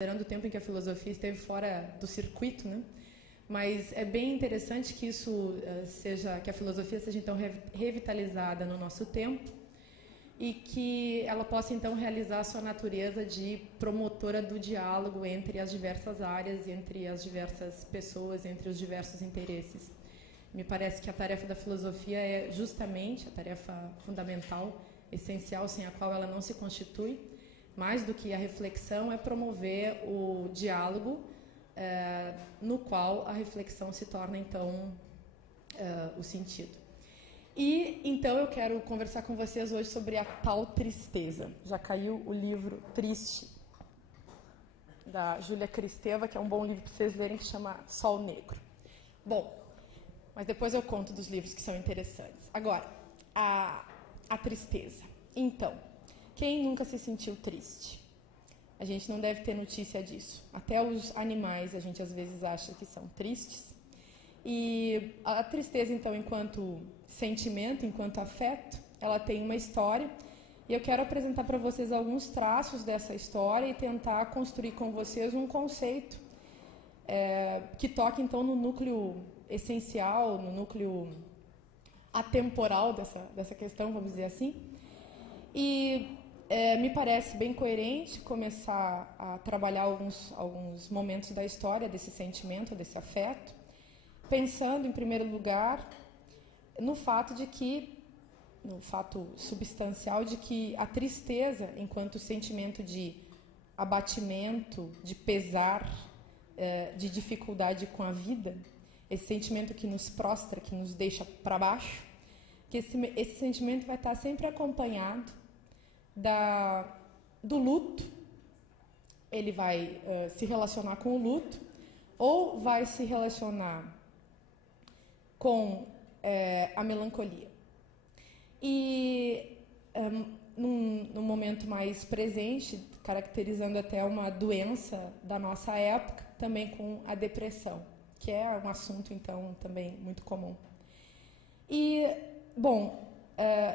considerando o tempo em que a filosofia esteve fora do circuito, né? Mas é bem interessante que que a filosofia seja então revitalizada no nosso tempo e que ela possa então realizar a sua natureza de promotora do diálogo entre as diversas áreas, entre as diversas pessoas, entre os diversos interesses. Me parece que a tarefa da filosofia é justamente a tarefa fundamental, essencial, sem a qual ela não se constitui. Mais do que a reflexão, é promover o diálogo, no qual a reflexão se torna, então, o sentido. E, então, eu quero conversar com vocês hoje sobre a tal tristeza. Já caiu o livro Triste, da Júlia Kristeva, que é um bom livro para vocês lerem, que chama Sol Negro. Bom, mas depois eu conto dos livros que são interessantes. Agora, a tristeza. Então, quem nunca se sentiu triste? A gente não deve ter notícia disso. Até os animais a gente às vezes acha que são tristes. E a tristeza, então, enquanto sentimento, enquanto afeto, ela tem uma história. E eu quero apresentar para vocês alguns traços dessa história e tentar construir com vocês um conceito que toque, então, no núcleo essencial, no núcleo atemporal dessa questão, vamos dizer assim. E me parece bem coerente começar a trabalhar alguns momentos da história desse sentimento, desse afeto, pensando, em primeiro lugar, no fato substancial de que a tristeza, enquanto sentimento de abatimento, de pesar, de dificuldade com a vida, esse sentimento que nos prostra, que nos deixa para baixo, que esse sentimento vai estar sempre acompanhado do luto. Ele vai se relacionar com o luto, ou vai se relacionar com a melancolia. E num momento mais presente, caracterizando até uma doença da nossa época, também com a depressão, que é um assunto, então, também muito comum. E, bom,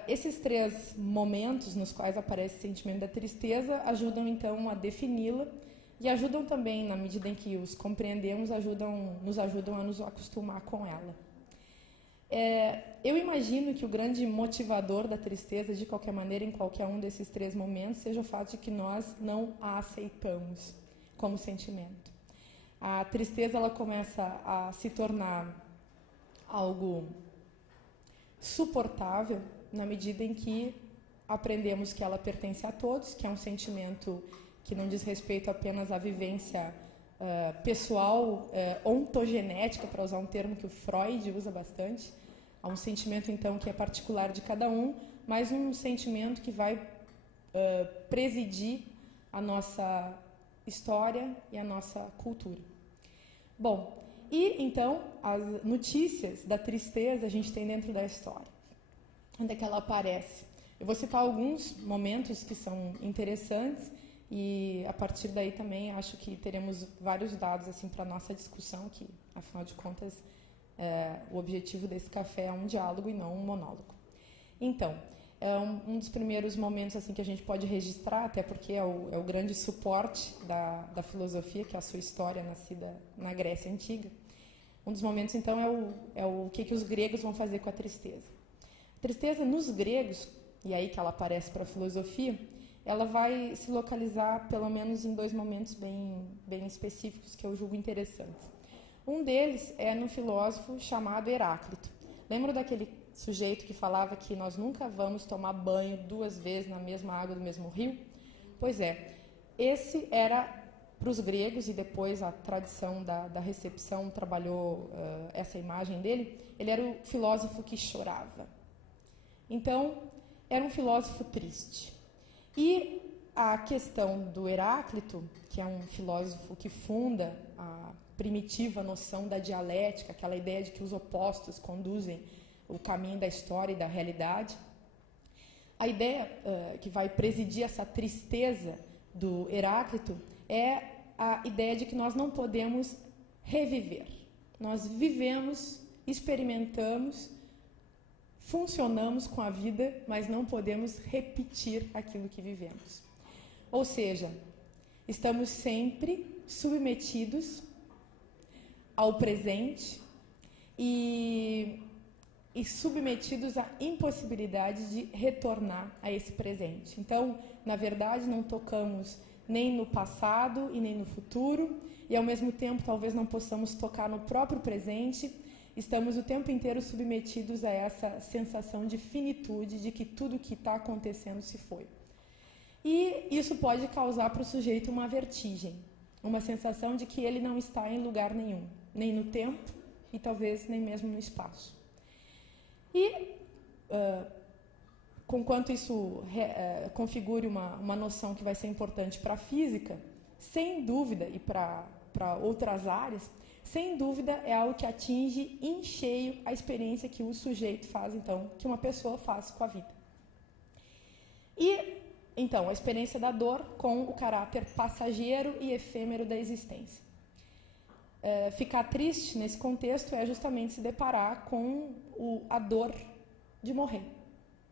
esses três momentos nos quais aparece o sentimento da tristeza ajudam, então, a defini-la e ajudam também, na medida em que os compreendemos, nos ajudam a nos acostumar com ela. Eu imagino que o grande motivador da tristeza, de qualquer maneira, em qualquer um desses três momentos, seja o fato de que nós não a aceitamos como sentimento. A tristeza, ela começa a se tornar algo suportável na medida em que aprendemos que ela pertence a todos, que é um sentimento que não diz respeito apenas à vivência pessoal, ontogenética, para usar um termo que o Freud usa bastante. Há um sentimento, então, que é particular de cada um, mas um sentimento que vai presidir a nossa história e a nossa cultura. Bom, e então as notícias da tristeza a gente tem dentro da história. Onde é que ela aparece? Eu vou citar alguns momentos que são interessantes e a partir daí também acho que teremos vários dados assim para a nossa discussão, que afinal de contas o objetivo desse café é um diálogo e não um monólogo. Então, um dos primeiros momentos assim que a gente pode registrar, até porque é o grande suporte da filosofia, que é a sua história nascida na Grécia Antiga. Um dos momentos, então, é o que os gregos vão fazer com a tristeza. A tristeza, nos gregos, e aí que ela aparece para a filosofia, ela vai se localizar, pelo menos, em dois momentos bem específicos que eu julgo interessantes. Um deles é no filósofo chamado Heráclito. Lembra daquele sujeito que falava que nós nunca vamos tomar banho duas vezes na mesma água do mesmo rio? Pois é, esse era, para os gregos, e depois a tradição da recepção trabalhou essa imagem dele, ele era o filósofo que chorava. Então, era um filósofo triste. E a questão do Heráclito, que é um filósofo que funda a primitiva noção da dialética, aquela ideia de que os opostos conduzem o caminho da história e da realidade. A ideia que vai presidir essa tristeza do Heráclito é a ideia de que nós não podemos reviver. Nós vivemos, experimentamos, funcionamos com a vida, mas não podemos repetir aquilo que vivemos. Ou seja, estamos sempre submetidos ao presente e submetidos à impossibilidade de retornar a esse presente. Então, na verdade, não tocamos nem no passado e nem no futuro, e ao mesmo tempo talvez não possamos tocar no próprio presente. Estamos o tempo inteiro submetidos a essa sensação de finitude, de que tudo que está acontecendo se foi. E isso pode causar para o sujeito uma vertigem, uma sensação de que ele não está em lugar nenhum, nem no tempo e talvez nem mesmo no espaço. E, conquanto isso configure uma noção que vai ser importante para a física, sem dúvida, e para outras áreas, sem dúvida é algo que atinge em cheio a experiência que o sujeito faz, então, que uma pessoa faz com a vida. E, então, a experiência da dor com o caráter passageiro e efêmero da existência. Ficar triste nesse contexto é justamente se deparar com a dor de morrer,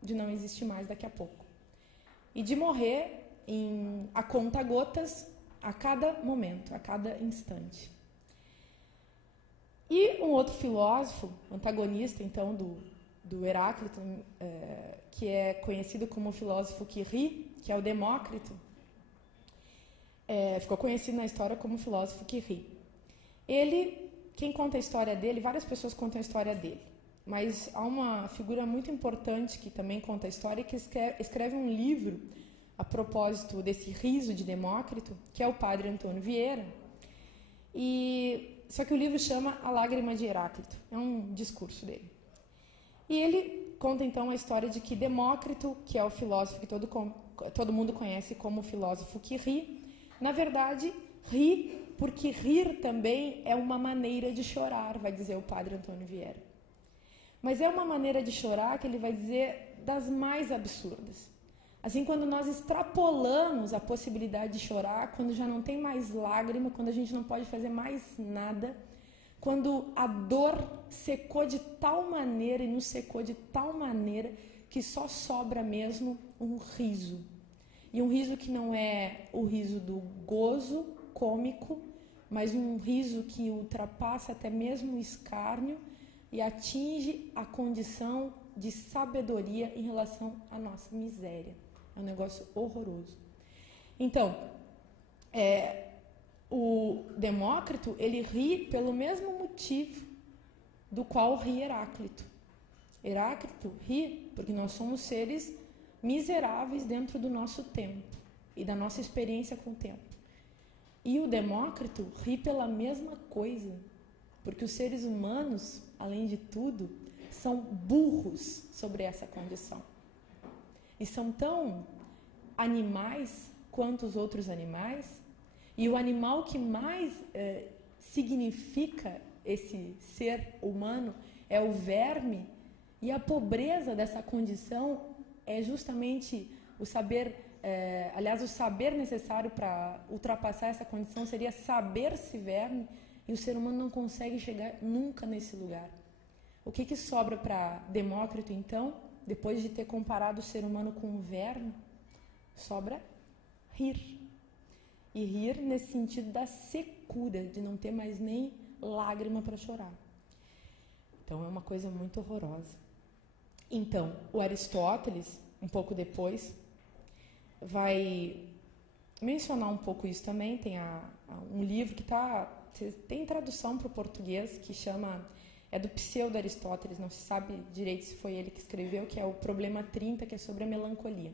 de não existir mais daqui a pouco. E de morrer a conta-gotas a cada momento, a cada instante. E um outro filósofo, antagonista, então, do Heráclito, que é conhecido como o filósofo que ri, que é o Demócrito, ficou conhecido na história como o filósofo que ri. Quem conta a história dele, várias pessoas contam a história dele, mas há uma figura muito importante que também conta a história, que escreve um livro a propósito desse riso de Demócrito, que é o padre Antônio Vieira. Só que o livro chama A Lágrima de Heráclito, é um discurso dele. E ele conta então a história de que Demócrito, que é o filósofo que todo mundo conhece como o filósofo que ri, na verdade ri porque rir também é uma maneira de chorar, vai dizer o padre Antônio Vieira. Mas é uma maneira de chorar que ele vai dizer das mais absurdas. Assim, quando nós extrapolamos a possibilidade de chorar, quando já não tem mais lágrima, quando a gente não pode fazer mais nada, quando a dor secou de tal maneira e nos secou de tal maneira que só sobra mesmo um riso. E um riso que não é o riso do gozo cômico, mas um riso que ultrapassa até mesmo o escárnio e atinge a condição de sabedoria em relação à nossa miséria. É um negócio horroroso. Então, o Demócrito, ele ri pelo mesmo motivo do qual ri Heráclito. Heráclito ri porque nós somos seres miseráveis dentro do nosso tempo e da nossa experiência com o tempo. E o Demócrito ri pela mesma coisa, porque os seres humanos, além de tudo, são burros sobre essa condição. E são tão animais quanto os outros animais, e o animal que mais significa esse ser humano é o verme, e a pobreza dessa condição é justamente o saber, o saber necessário para ultrapassar essa condição seria saber-se verme, e o ser humano não consegue chegar nunca nesse lugar. O que sobra para Demócrito, então, depois de ter comparado o ser humano com um verme? Sobra rir. E rir nesse sentido da secura, de não ter mais nem lágrima para chorar. Então, é uma coisa muito horrorosa. Então, o Aristóteles, um pouco depois, vai mencionar um pouco isso também. Tem um livro que tem tradução para o português, que chama... É do pseudo-Aristóteles, não se sabe direito se foi ele que escreveu, que é o Problema 30, que é sobre a melancolia.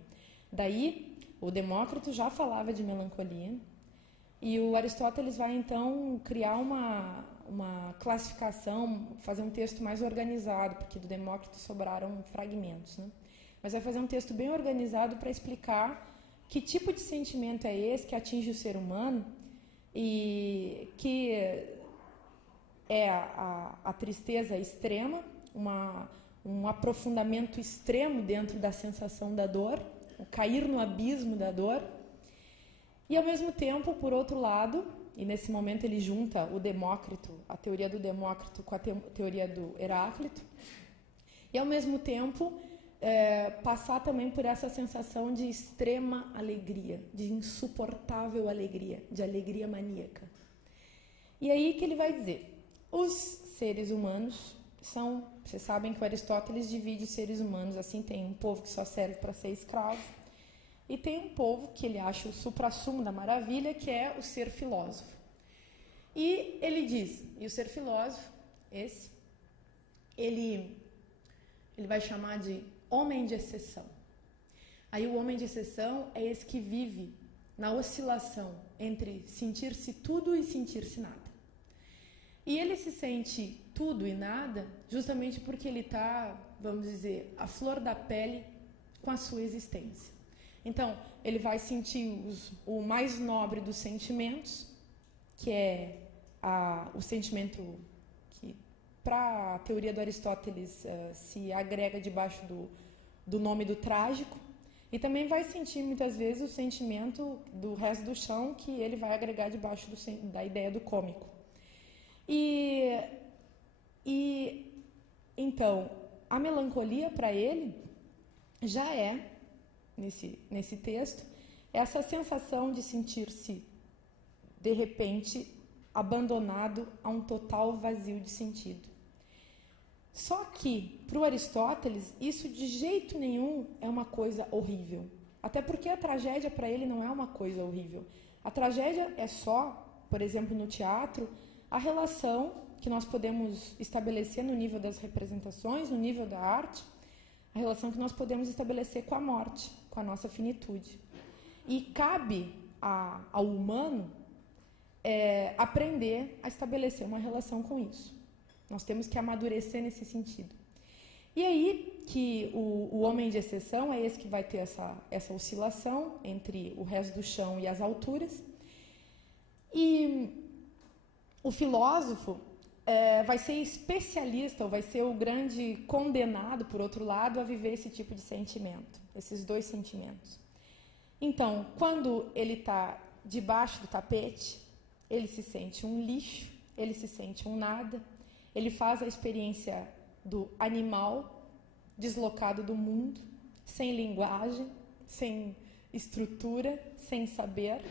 Daí, o Demócrito já falava de melancolia, e o Aristóteles vai, então, criar uma classificação, fazer um texto mais organizado, porque do Demócrito sobraram fragmentos, né? Mas vai fazer um texto bem organizado para explicar que tipo de sentimento é esse que atinge o ser humano e que é a tristeza extrema, um aprofundamento extremo dentro da sensação da dor, o cair no abismo da dor, e ao mesmo tempo, por outro lado, e nesse momento ele junta o Demócrito, a teoria do Demócrito com a teoria do Heráclito, e ao mesmo tempo passar também por essa sensação de extrema alegria, de insuportável alegria, de alegria maníaca. E aí que ele vai dizer, os seres humanos são, vocês sabem que o Aristóteles divide os seres humanos, assim, tem um povo que só serve para ser escravo, e tem um povo que ele acha o suprassumo da maravilha, que é o ser filósofo. E ele diz, e o ser filósofo, ele vai chamar de homem de exceção. Aí o homem de exceção é esse que vive na oscilação entre sentir-se tudo e sentir-se nada. E ele se sente tudo e nada justamente porque ele está, vamos dizer, à flor da pele com a sua existência. Então, ele vai sentir o mais nobre dos sentimentos, que é o sentimento que, para a teoria do Aristóteles, se agrega debaixo do nome do trágico, e também vai sentir muitas vezes o sentimento do resto do chão, que ele vai agregar debaixo da ideia do cômico. E então, a melancolia para ele já é, nesse texto, essa sensação de sentir-se, de repente, abandonado a um total vazio de sentido. Só que, para o Aristóteles, isso de jeito nenhum é uma coisa horrível. Até porque a tragédia para ele não é uma coisa horrível. A tragédia é só, por exemplo, no teatro, a relação que nós podemos estabelecer no nível das representações, no nível da arte, a relação que nós podemos estabelecer com a morte, com a nossa finitude. E cabe ao humano aprender a estabelecer uma relação com isso. Nós temos que amadurecer nesse sentido. E aí que o homem de exceção é esse que vai ter essa oscilação entre o resto do chão e as alturas. E o filósofo vai ser especialista, ou vai ser o grande condenado, por outro lado, a viver esse tipo de sentimento, esses dois sentimentos. Então, quando ele está debaixo do tapete, ele se sente um lixo, ele se sente um nada, ele faz a experiência do animal deslocado do mundo, sem linguagem, sem estrutura, sem saber,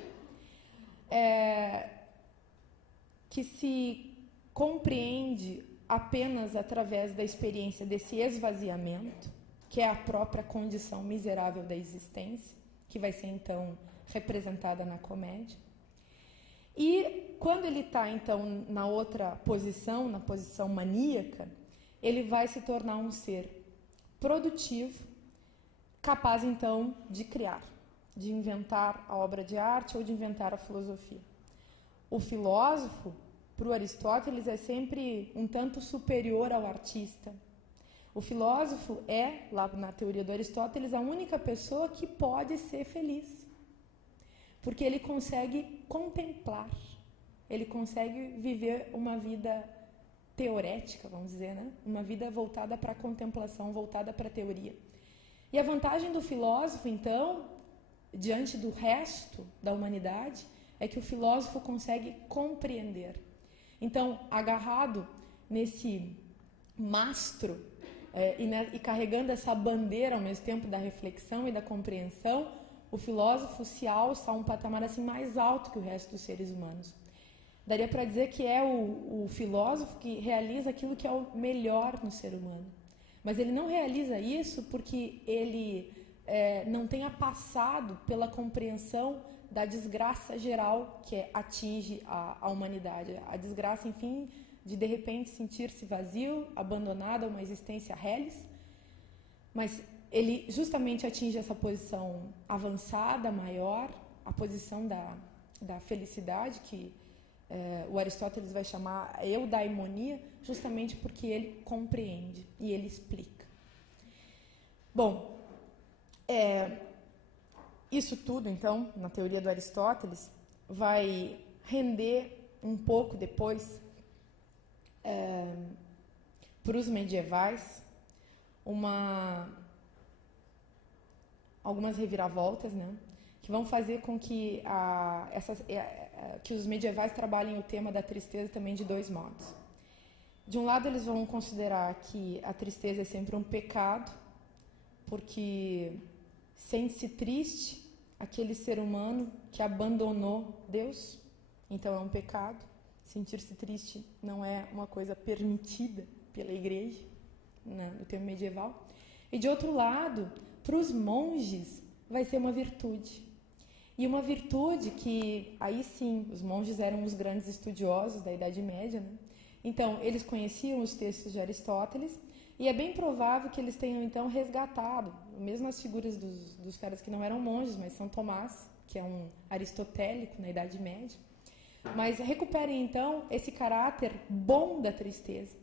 que se compreende apenas através da experiência desse esvaziamento, que é a própria condição miserável da existência, que vai ser então representada na comédia. E quando ele está então na outra posição, na posição maníaca, ele vai se tornar um ser produtivo, capaz então de criar, de inventar a obra de arte ou de inventar a filosofia. O filósofo, para o Aristóteles, é sempre um tanto superior ao artista. O filósofo é, lá na teoria do Aristóteles, a única pessoa que pode ser feliz. Porque ele consegue contemplar, ele consegue viver uma vida teorética, vamos dizer, né? Uma vida voltada para a contemplação, voltada para a teoria. E a vantagem do filósofo, então, diante do resto da humanidade, é que o filósofo consegue compreender. Então, agarrado nesse mastro e carregando essa bandeira ao mesmo tempo da reflexão e da compreensão, o filósofo se alça a um patamar assim mais alto que o resto dos seres humanos. Daria para dizer que é o filósofo que realiza aquilo que é o melhor no ser humano. Mas ele não realiza isso porque ele não tenha passado pela compreensão da desgraça geral que atinge a humanidade. A desgraça, enfim, de repente sentir-se vazio, abandonado a uma existência reles. Mas ele justamente atinge essa posição avançada, maior, a posição da felicidade, que o Aristóteles vai chamar eudaimonia, justamente porque ele compreende e ele explica. Bom, isso tudo, então, na teoria do Aristóteles, vai render um pouco depois para os medievais algumas reviravoltas, né, que vão fazer com que que os medievais trabalhem o tema da tristeza também de dois modos. De um lado, eles vão considerar que a tristeza é sempre um pecado, porque sente-se triste aquele ser humano que abandonou Deus, então é um pecado. Sentir-se triste não é uma coisa permitida pela igreja, né, no tempo medieval. E de outro lado, para os monges vai ser uma virtude. E uma virtude que, aí sim, os monges eram os grandes estudiosos da Idade Média, né? Então, eles conheciam os textos de Aristóteles e é bem provável que eles tenham, então, resgatado, mesmo as figuras dos caras que não eram monges, mas São Tomás, que é um aristotélico na Idade Média, mas recuperem, então, esse caráter bom da tristeza.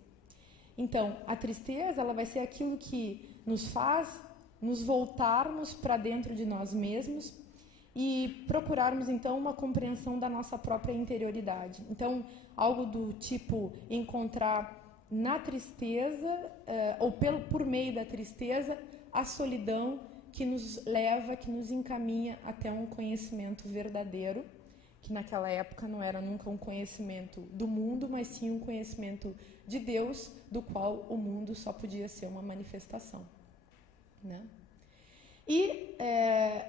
Então, a tristeza ela vai ser aquilo que nos faz nos voltarmos para dentro de nós mesmos e procurarmos, então, uma compreensão da nossa própria interioridade. Então, algo do tipo encontrar na tristeza, ou por meio da tristeza, a solidão que nos leva, que nos encaminha até um conhecimento verdadeiro, que naquela época não era nunca um conhecimento do mundo, mas sim um conhecimento de Deus, do qual o mundo só podia ser uma manifestação, né? E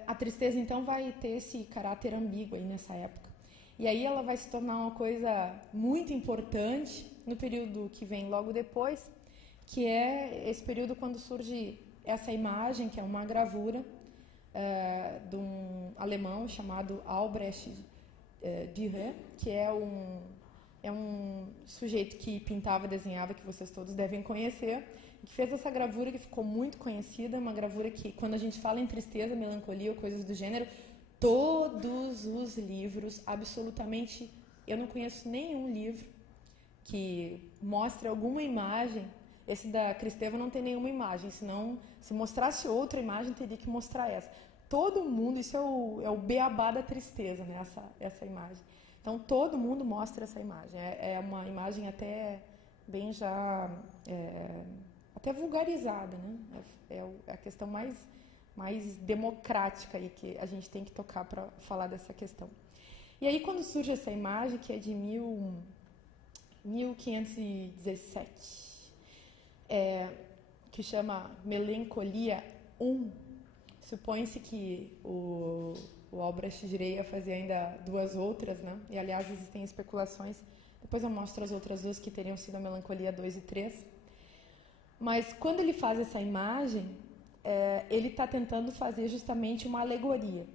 a tristeza, então, vai ter esse caráter ambíguo aí nessa época. E aí ela vai se tornar uma coisa muito importante no período que vem logo depois, que é esse período quando surge essa imagem, que é uma gravura de um alemão chamado Albrecht Dürer, que é um sujeito que pintava e desenhava, que vocês todos devem conhecer, que fez essa gravura que ficou muito conhecida, uma gravura que, quando a gente fala em tristeza, melancolia ou coisas do gênero, todos os livros, absolutamente, eu não conheço nenhum livro que mostre alguma imagem. Esse da Cristeva não tem nenhuma imagem, senão, se mostrasse outra imagem, teria que mostrar essa. Todo mundo, isso é o beabá da tristeza, né? Essa imagem. Então, todo mundo mostra essa imagem. É uma imagem até bem já... até vulgarizada, né? É a questão mais democrática aí que a gente tem que tocar para falar dessa questão. E aí, quando surge essa imagem, que é de 1517, que chama Melancolia I, supõe-se que o Albrecht Dürer ia fazer ainda duas outras, né? E, aliás, existem especulações. Depois eu mostro as outras duas que teriam sido a Melancolia 2 e 3. Mas quando ele faz essa imagem, ele está tentando fazer justamente uma alegoria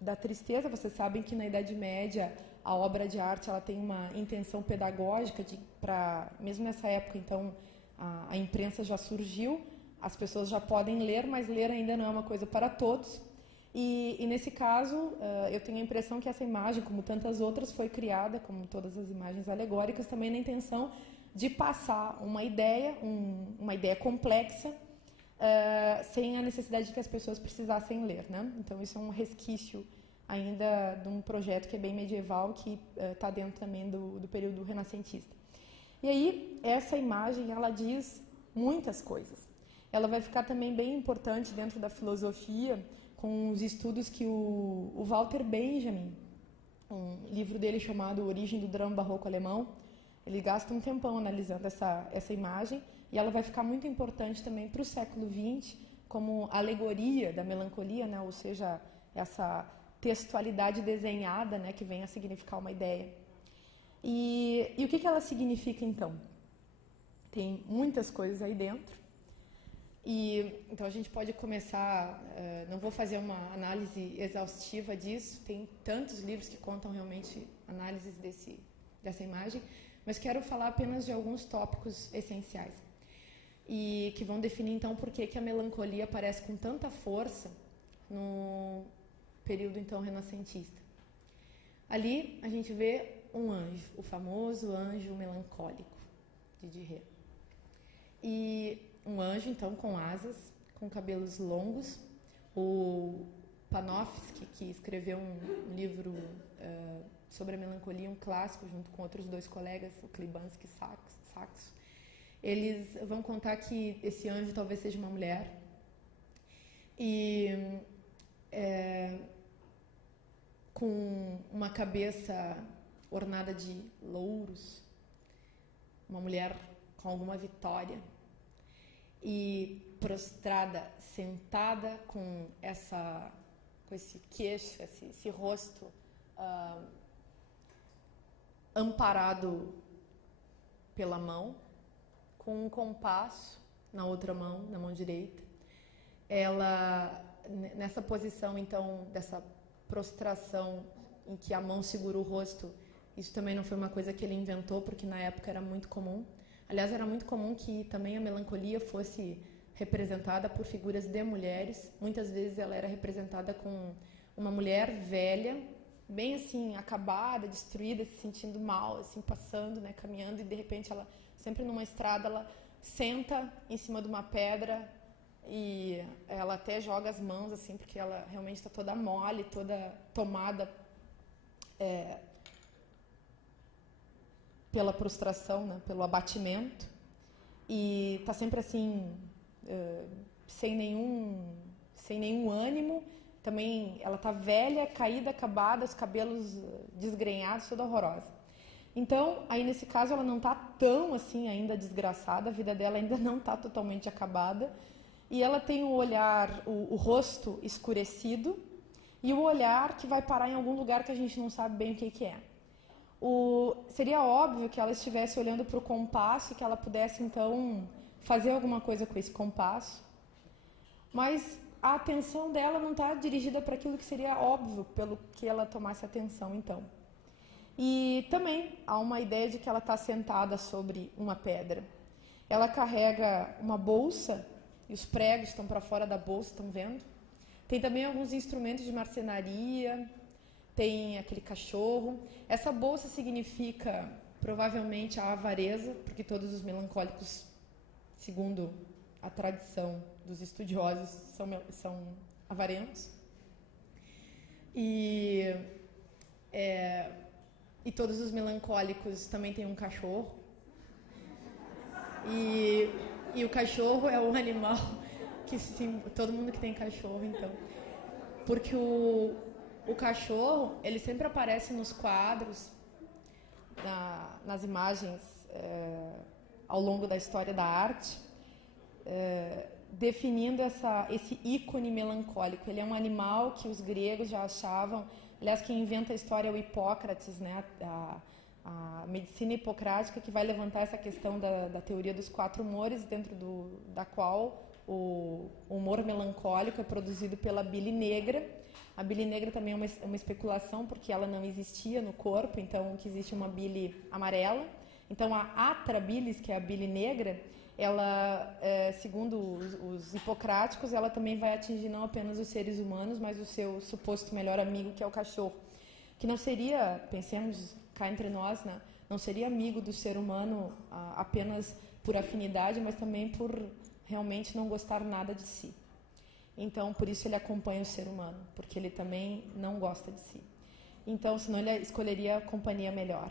da tristeza. Vocês sabem que na Idade Média a obra de arte ela tem uma intenção pedagógica mesmo nessa época, então a imprensa já surgiu, as pessoas já podem ler, mas ler ainda não é uma coisa para todos. E nesse caso, eu tenho a impressão que essa imagem, como tantas outras, foi criada, como todas as imagens alegóricas, também na intenção de passar uma ideia complexa, sem a necessidade de que as pessoas precisassem ler, né? Então, isso é um resquício ainda de um projeto que é bem medieval, que está dentro também do período renascentista. E aí, essa imagem, ela diz muitas coisas. Ela vai ficar também bem importante dentro da filosofia, com os estudos que o Walter Benjamin, um livro dele chamado Origem do Drama Barroco Alemão, ele gasta um tempão analisando essa imagem, e ela vai ficar muito importante também para o século XX, como alegoria da melancolia, né? Ou seja, essa textualidade desenhada, né? Que vem a significar uma ideia. E o que ela significa, então? Tem muitas coisas aí dentro. Então a gente pode começar, não vou fazer uma análise exaustiva disso, tem tantos livros que contam realmente análises dessa imagem, mas quero falar apenas de alguns tópicos essenciais e que vão definir então por que a melancolia aparece com tanta força no período então renascentista. Ali a gente vê um anjo, o famoso anjo melancólico de Dürer. E um anjo, então, com asas, com cabelos longos. O Panofsky, que escreveu um livro sobre a melancolia, um clássico, junto com outros dois colegas, o Klibanski e Saxo, eles vão contar que esse anjo talvez seja uma mulher. E com uma cabeça ornada de louros, uma mulher com alguma vitória. E prostrada, sentada com esse queixo, esse rosto amparado pela mão, com um compasso na outra mão, na mão direita. Ela, nessa posição, então, dessa prostração em que a mão segura o rosto, isso também não foi uma coisa que ele inventou, porque na época era muito comum. Aliás, era muito comum que também a melancolia fosse representada por figuras de mulheres. Muitas vezes ela era representada com uma mulher velha, bem assim, acabada, destruída, se sentindo mal, assim, passando, né, caminhando, e de repente ela, sempre numa estrada, ela senta em cima de uma pedra e ela até joga as mãos, assim, porque ela realmente está toda mole, toda tomada pela prostração, né, pelo abatimento, e está sempre assim, sem nenhum ânimo. Também ela está velha, caída, acabada, os cabelos desgrenhados, toda horrorosa. Então, aí nesse caso, ela não está tão assim ainda desgraçada, a vida dela ainda não está totalmente acabada, e ela tem o olhar, o rosto escurecido, e o olhar que vai parar em algum lugar que a gente não sabe bem o que é. Seria óbvio que ela estivesse olhando para o compasso e que ela pudesse, então, fazer alguma coisa com esse compasso, mas a atenção dela não está dirigida para aquilo que seria óbvio pelo que ela tomasse atenção, então. E também há uma ideia de que ela está sentada sobre uma pedra. Ela carrega uma bolsa, e os pregos estão para fora da bolsa, estão vendo? Tem também alguns instrumentos de marcenaria, tem aquele cachorro. Essa bolsa significa, provavelmente, a avareza, porque todos os melancólicos, segundo a tradição dos estudiosos, são avarentos. E todos os melancólicos também têm um cachorro. E o cachorro é o animal que todo mundo que tem cachorro, então. Porque o cachorro, ele sempre aparece nos quadros, nas imagens ao longo da história da arte, definindo esse ícone melancólico. Ele é um animal que os gregos já achavam. Aliás, quem inventa a história é o Hipócrates, né? A medicina hipocrática, que vai levantar essa questão da teoria dos 4 humores, dentro da qual o humor melancólico é produzido pela bile negra. A bile negra também é uma especulação, porque ela não existia no corpo, então o que existe é uma bile amarela. Então a atra bilis, que é a bile negra, ela, segundo os hipocráticos, ela também vai atingir não apenas os seres humanos, mas o seu suposto melhor amigo, que é o cachorro. Que não seria, pensemos cá entre nós, né, não seria amigo do ser humano apenas por afinidade, mas também por realmente não gostar nada de si. Então, por isso ele acompanha o ser humano, porque ele também não gosta de si. Então, senão ele escolheria a companhia melhor.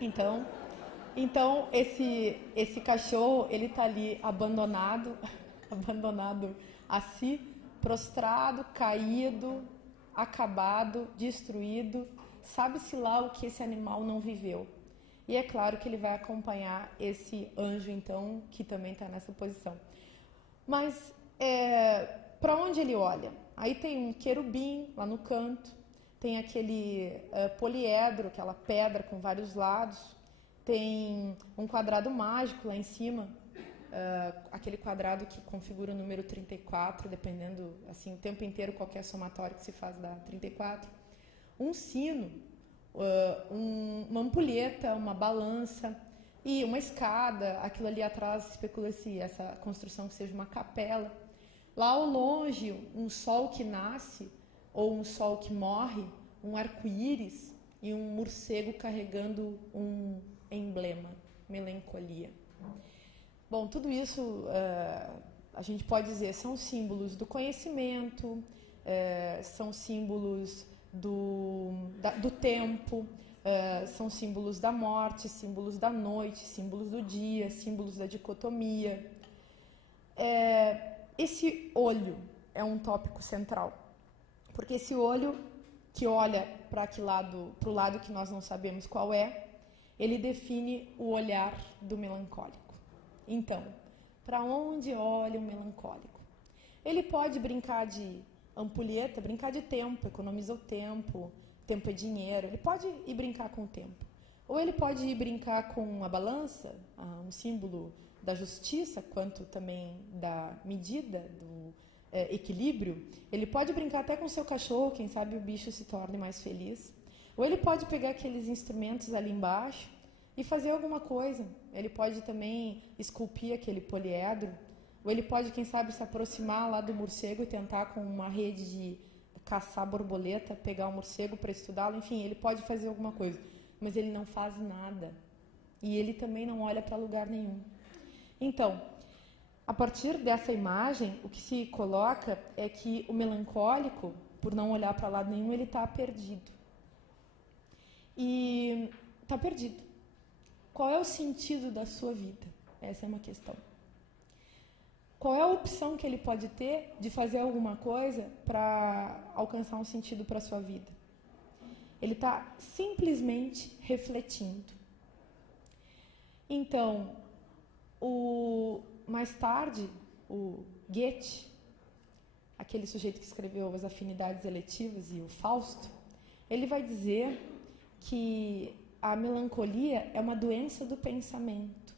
Então esse cachorro, ele está ali abandonado a si, prostrado, caído, acabado, destruído. Sabe-se lá o que esse animal não viveu. E é claro que ele vai acompanhar esse anjo, então, que também está nessa posição. Mas para onde ele olha? Aí tem um querubim lá no canto, tem aquele poliedro, aquela pedra com vários lados, tem um quadrado mágico lá em cima, aquele quadrado que configura o número 34, dependendo, assim, o tempo inteiro, qualquer somatório que se faz dá 34. Um sino, uma ampulheta, uma balança e uma escada. Aquilo ali atrás especula-se essa construção que seja uma capela. Lá ao longe, um sol que nasce ou um sol que morre, um arco-íris e um morcego carregando um emblema, melancolia. Bom, tudo isso a gente pode dizer são símbolos do conhecimento, são símbolos do tempo, são símbolos da morte, símbolos da noite, símbolos do dia, símbolos da dicotomia. Esse olho é um tópico central, porque esse olho que olha para o lado que nós não sabemos qual é, ele define o olhar do melancólico. Então, Para onde olha o melancólico? Ele pode brincar de ampulheta, brincar de tempo, economiza o tempo, tempo é dinheiro, ele pode ir brincar com o tempo. Ou ele pode ir brincar com a balança, um símbolo da justiça, quanto também da medida, do equilíbrio. Ele pode brincar até com o seu cachorro, quem sabe o bicho se torne mais feliz. Ou ele pode pegar aqueles instrumentos ali embaixo e fazer alguma coisa. Ele pode também esculpir aquele poliedro. Ou ele pode, quem sabe, se aproximar lá do morcego e tentar com uma rede de caçar borboleta, pegar o morcego para estudá-lo. Enfim, ele pode fazer alguma coisa. Mas ele não faz nada. E ele também não olha para lugar nenhum. Então, a partir dessa imagem, o que se coloca é que o melancólico, por não olhar para lado nenhum, ele está perdido. E está perdido. Qual é o sentido da sua vida? Essa é uma questão. Qual é a opção que ele pode ter de fazer alguma coisa para alcançar um sentido para a sua vida? Ele está simplesmente refletindo. Então, mais tarde, o Goethe, aquele sujeito que escreveu As Afinidades Eletivas e o Fausto, ele vai dizer que a melancolia é uma doença do pensamento.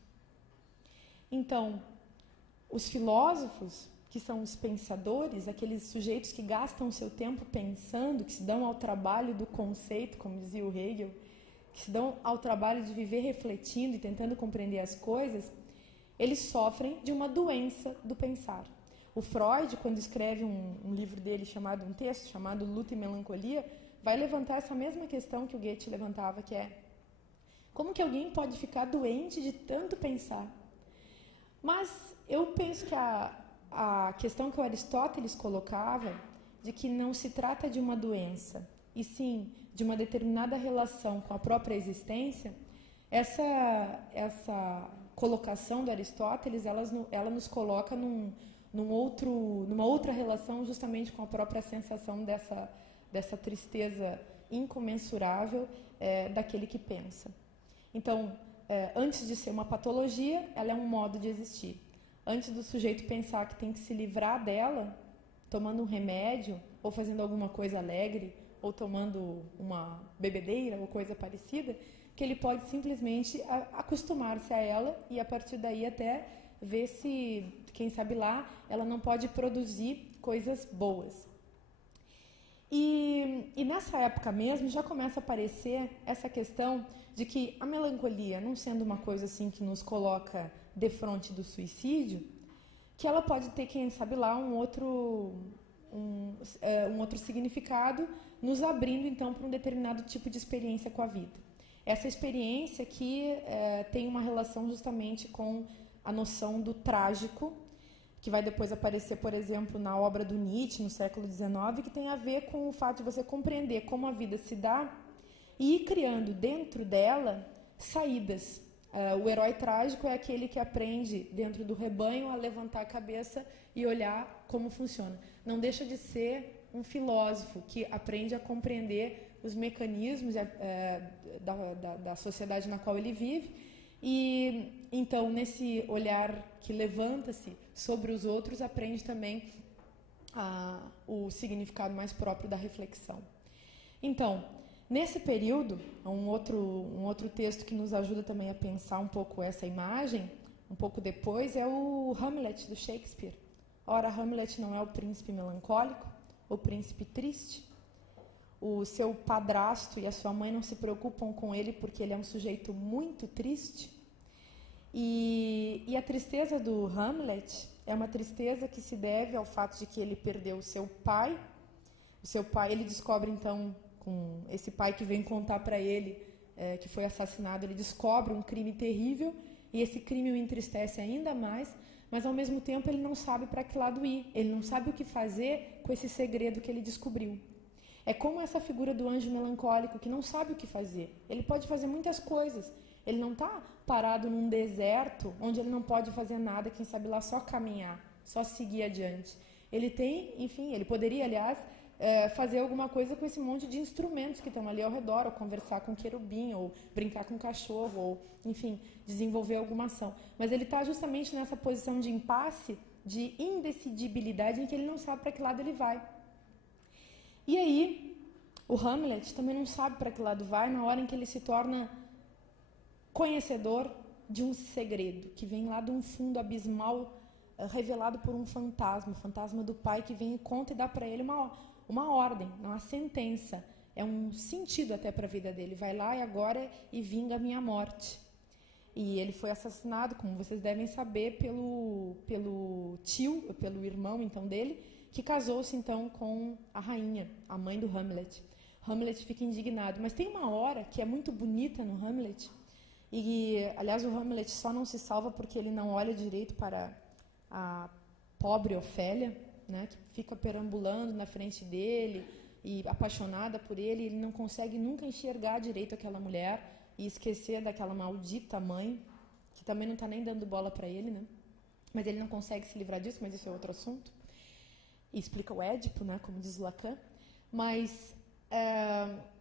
Então, os filósofos, que são os pensadores, aqueles sujeitos que gastam o seu tempo pensando, que se dão ao trabalho do conceito, como dizia o Hegel, que se dão ao trabalho de viver refletindo e tentando compreender as coisas, eles sofrem de uma doença do pensar. O Freud, quando escreve um livro dele um texto chamado Luta e Melancolia, vai levantar essa mesma questão que o Goethe levantava, que é: como que alguém pode ficar doente de tanto pensar? Mas eu penso que a questão que o Aristóteles colocava, de que não se trata de uma doença, e sim de uma determinada relação com a própria existência, essa colocação do Aristóteles, ela nos coloca numa outra relação justamente com a própria sensação dessa tristeza incomensurável daquele que pensa. Então, antes de ser uma patologia, ela é um modo de existir. Antes do sujeito pensar que tem que se livrar dela, tomando um remédio, ou fazendo alguma coisa alegre, ou tomando uma bebedeira, ou coisa parecida, que ele pode simplesmente acostumar-se a ela e, a partir daí, até ver se, quem sabe lá, ela não pode produzir coisas boas. E nessa época mesmo já começa a aparecer essa questão de que a melancolia, não sendo uma coisa assim que nos coloca defronte do suicídio, que ela pode ter, quem sabe lá, um outro significado, nos abrindo então para um determinado tipo de experiência com a vida. Essa experiência que tem uma relação justamente com a noção do trágico, que vai depois aparecer, por exemplo, na obra do Nietzsche, no século XIX, que tem a ver com o fato de você compreender como a vida se dá e ir criando dentro dela saídas. O herói trágico é aquele que aprende, dentro do rebanho, a levantar a cabeça e olhar como funciona. Não deixa de ser um filósofo que aprende a compreender os mecanismos da sociedade na qual ele vive. E então, nesse olhar que levanta-se sobre os outros, aprende também o significado mais próprio da reflexão. Então, nesse período, um outro texto que nos ajuda também a pensar um pouco essa imagem, um pouco depois, é o Hamlet, do Shakespeare. Ora, Hamlet não é o príncipe melancólico, o príncipe triste. O seu padrasto e a sua mãe não se preocupam com ele porque ele é um sujeito muito triste. E a tristeza do Hamlet é uma tristeza que se deve ao fato de que ele perdeu o seu pai. O seu pai, ele descobre então, com esse pai que vem contar para ele que foi assassinado, ele descobre um crime terrível e esse crime o entristece ainda mais, mas ao mesmo tempo ele não sabe para que lado ir, ele não sabe o que fazer com esse segredo que ele descobriu. É como essa figura do anjo melancólico que não sabe o que fazer. Ele pode fazer muitas coisas. Ele não está parado num deserto onde ele não pode fazer nada, quem sabe lá só caminhar, só seguir adiante. Ele tem, enfim, ele poderia, aliás, fazer alguma coisa com esse monte de instrumentos que estão ali ao redor, ou conversar com o querubim, ou brincar com o cachorro, ou, enfim, desenvolver alguma ação. Mas ele está justamente nessa posição de impasse, de indecidibilidade, em que ele não sabe para que lado ele vai. E aí, o Hamlet também não sabe para que lado vai na hora em que ele se torna conhecedor de um segredo, que vem lá de um fundo abismal, revelado por um fantasma, o fantasma do pai, que vem e conta e dá para ele uma ordem, uma sentença, é um sentido até para a vida dele. Vai lá e agora e vinga a minha morte. E ele foi assassinado, como vocês devem saber, pelo irmão então dele, que casou-se então com a rainha, a mãe do Hamlet. Hamlet fica indignado, mas tem uma hora que é muito bonita no Hamlet, e aliás o Hamlet só não se salva porque ele não olha direito para a pobre Ofélia, né, que fica perambulando na frente dele e apaixonada por ele, ele não consegue nunca enxergar direito aquela mulher e esquecer daquela maldita mãe, que também não está nem dando bola para ele, né? Mas ele não consegue se livrar disso, mas isso é outro assunto. E explica o Édipo, né, como diz Lacan. Mas,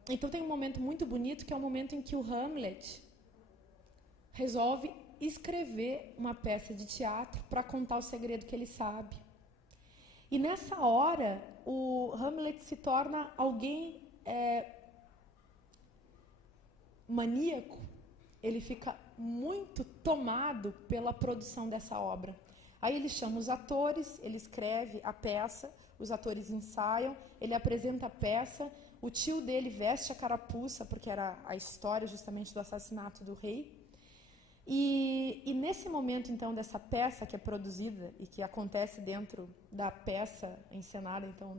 então tem um momento muito bonito, que é o momento em que o Hamlet resolve escrever uma peça de teatro para contar o segredo que ele sabe. E nessa hora, o Hamlet se torna alguém maníaco. Ele fica muito tomado pela produção dessa obra. Aí ele chama os atores, ele escreve a peça, os atores ensaiam, ele apresenta a peça, o tio dele veste a carapuça, porque era a história justamente do assassinato do rei. E nesse momento, então, dessa peça que é produzida e que acontece dentro da peça encenada, então,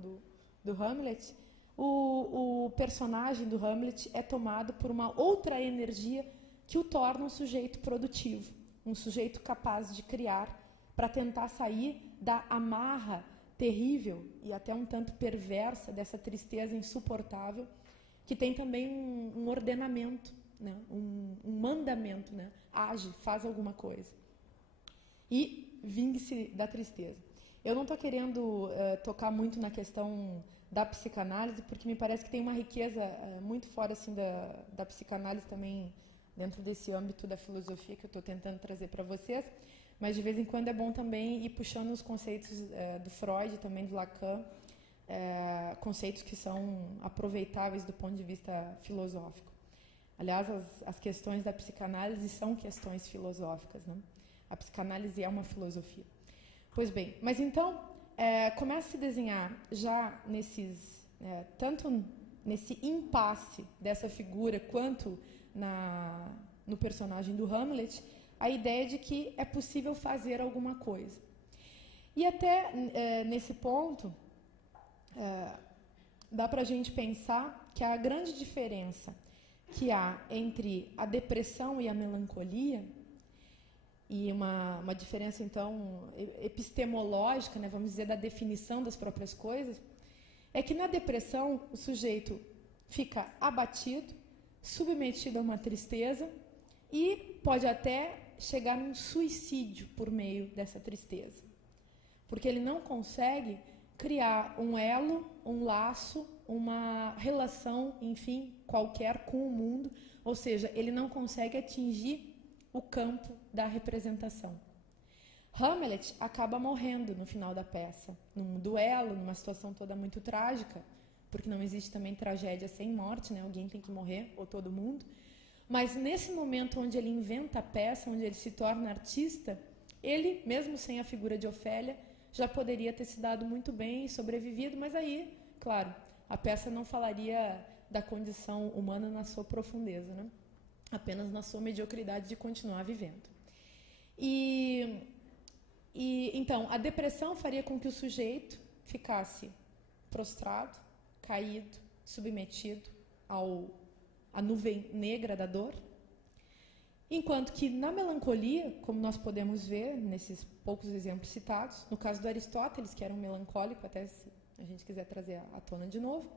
do Hamlet, o personagem do Hamlet é tomado por uma outra energia que o torna um sujeito produtivo, um sujeito capaz de criar para tentar sair da amarra terrível e até um tanto perversa dessa tristeza insuportável, que tem também um ordenamento, né? um mandamento, né? Age, faz alguma coisa. E vingue-se da tristeza. Eu não estou querendo tocar muito na questão da psicanálise, porque me parece que tem uma riqueza muito fora assim, da psicanálise também, dentro desse âmbito da filosofia que eu estou tentando trazer para vocês, mas de vez em quando é bom também ir puxando os conceitos do Freud, também do Lacan, conceitos que são aproveitáveis do ponto de vista filosófico. Aliás, as questões da psicanálise são questões filosóficas, né? A psicanálise é uma filosofia. Pois bem, mas então começa a se desenhar já tanto nesse impasse dessa figura quanto no personagem do Hamlet, a ideia de que é possível fazer alguma coisa. E até nesse ponto, dá para a gente pensar que a grande diferença que há entre a depressão e a melancolia, e uma diferença, então, epistemológica, né, vamos dizer, da definição das próprias coisas, é que na depressão o sujeito fica abatido, submetido a uma tristeza e pode até chegar num suicídio por meio dessa tristeza. Porque ele não consegue criar um elo, um laço, uma relação, enfim, qualquer com o mundo, ou seja, ele não consegue atingir o campo da representação. Hamlet acaba morrendo no final da peça, num duelo, numa situação toda muito trágica, porque não existe também tragédia sem morte, né? Alguém tem que morrer, ou todo mundo. Mas nesse momento onde ele inventa a peça, onde ele se torna artista, ele, mesmo sem a figura de Ofélia, já poderia ter se dado muito bem e sobrevivido, mas aí, claro, a peça não falaria da condição humana na sua profundeza, né? Apenas na sua mediocridade de continuar vivendo. Então, a depressão faria com que o sujeito ficasse prostrado, caído, submetido à nuvem negra da dor, enquanto que na melancolia, como nós podemos ver nesses poucos exemplos citados, no caso do Aristóteles, que era um melancólico, até se a gente quiser trazer à tona de novo,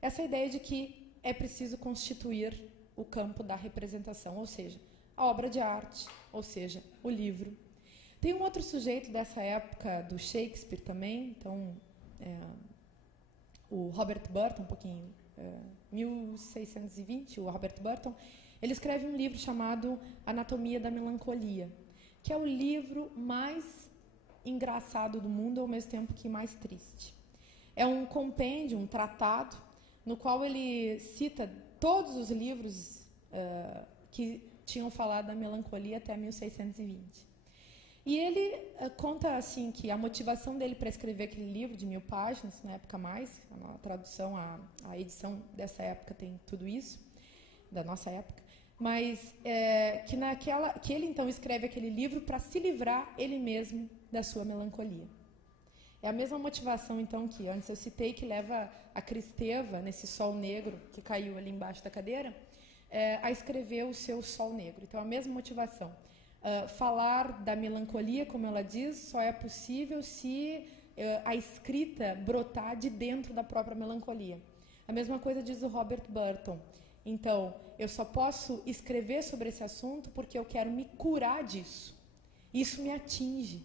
essa ideia de que é preciso constituir o campo da representação, ou seja, a obra de arte, ou seja, o livro. Tem um outro sujeito dessa época do Shakespeare também, então o Robert Burton, 1620, o Robert Burton, ele escreve um livro chamado Anatomia da Melancolia, que é o livro mais engraçado do mundo, ao mesmo tempo que mais triste. É um compêndio, um tratado, no qual ele cita todos os livros que tinham falado da melancolia até 1620. E ele conta assim que a motivação dele para escrever aquele livro de 1000 páginas, na época mais, a tradução, a edição dessa época tem tudo isso, da nossa época, mas que ele então escreve aquele livro para se livrar ele mesmo da sua melancolia. É a mesma motivação então que antes eu citei, que leva a Kristeva, nesse sol negro que caiu ali embaixo da cadeira, a escrever o seu Sol Negro. Então, a mesma motivação. Falar da melancolia, como ela diz, só é possível se a escrita brotar de dentro da própria melancolia. A mesma coisa diz o Robert Burton. Então, eu só posso escrever sobre esse assunto porque eu quero me curar disso. Isso me atinge.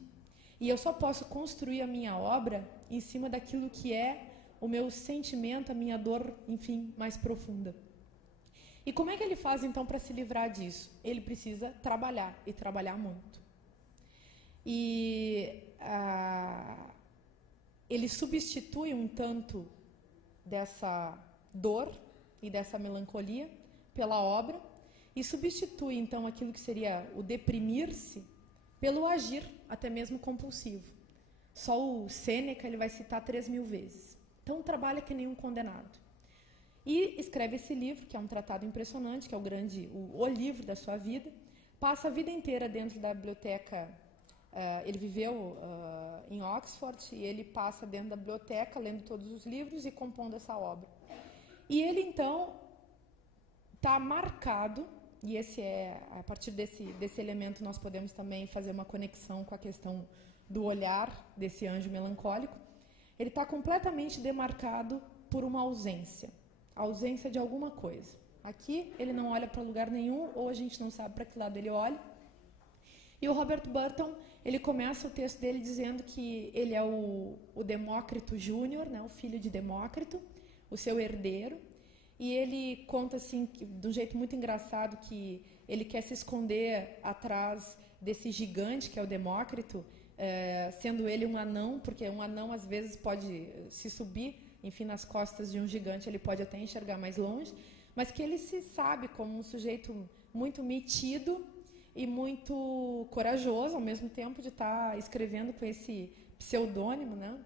E eu só posso construir a minha obra em cima daquilo que é o meu sentimento, a minha dor, enfim, mais profunda. E como é que ele faz, então, para se livrar disso? Ele precisa trabalhar, e trabalhar muito. E ele substitui um tanto dessa dor e dessa melancolia pela obra, e substitui, então, aquilo que seria o deprimir-se pelo agir, até mesmo compulsivo. Só o Sêneca ele vai citar 3.000 vezes. Então, trabalha que nem um condenado. E escreve esse livro, que é um tratado impressionante, que é o livro da sua vida. Passa a vida inteira dentro da biblioteca. Ele viveu em Oxford e ele passa dentro da biblioteca, lendo todos os livros e compondo essa obra. E ele, então, está marcado, e a partir desse elemento nós podemos também fazer uma conexão com a questão do olhar desse anjo melancólico. Ele está completamente demarcado por uma ausência. A ausência de alguma coisa. Aqui ele não olha para lugar nenhum, ou a gente não sabe para que lado ele olha. E o Robert Burton, ele começa o texto dele dizendo que ele é o Demócrito Júnior, né, o filho de Demócrito, o seu herdeiro. E ele conta assim, de um jeito muito engraçado, que ele quer se esconder atrás desse gigante que é o Demócrito, sendo ele um anão, porque um anão às vezes pode se subir, enfim, nas costas de um gigante ele pode até enxergar mais longe, mas que ele se sabe como um sujeito muito metido e muito corajoso, ao mesmo tempo de estar escrevendo com esse pseudônimo, né?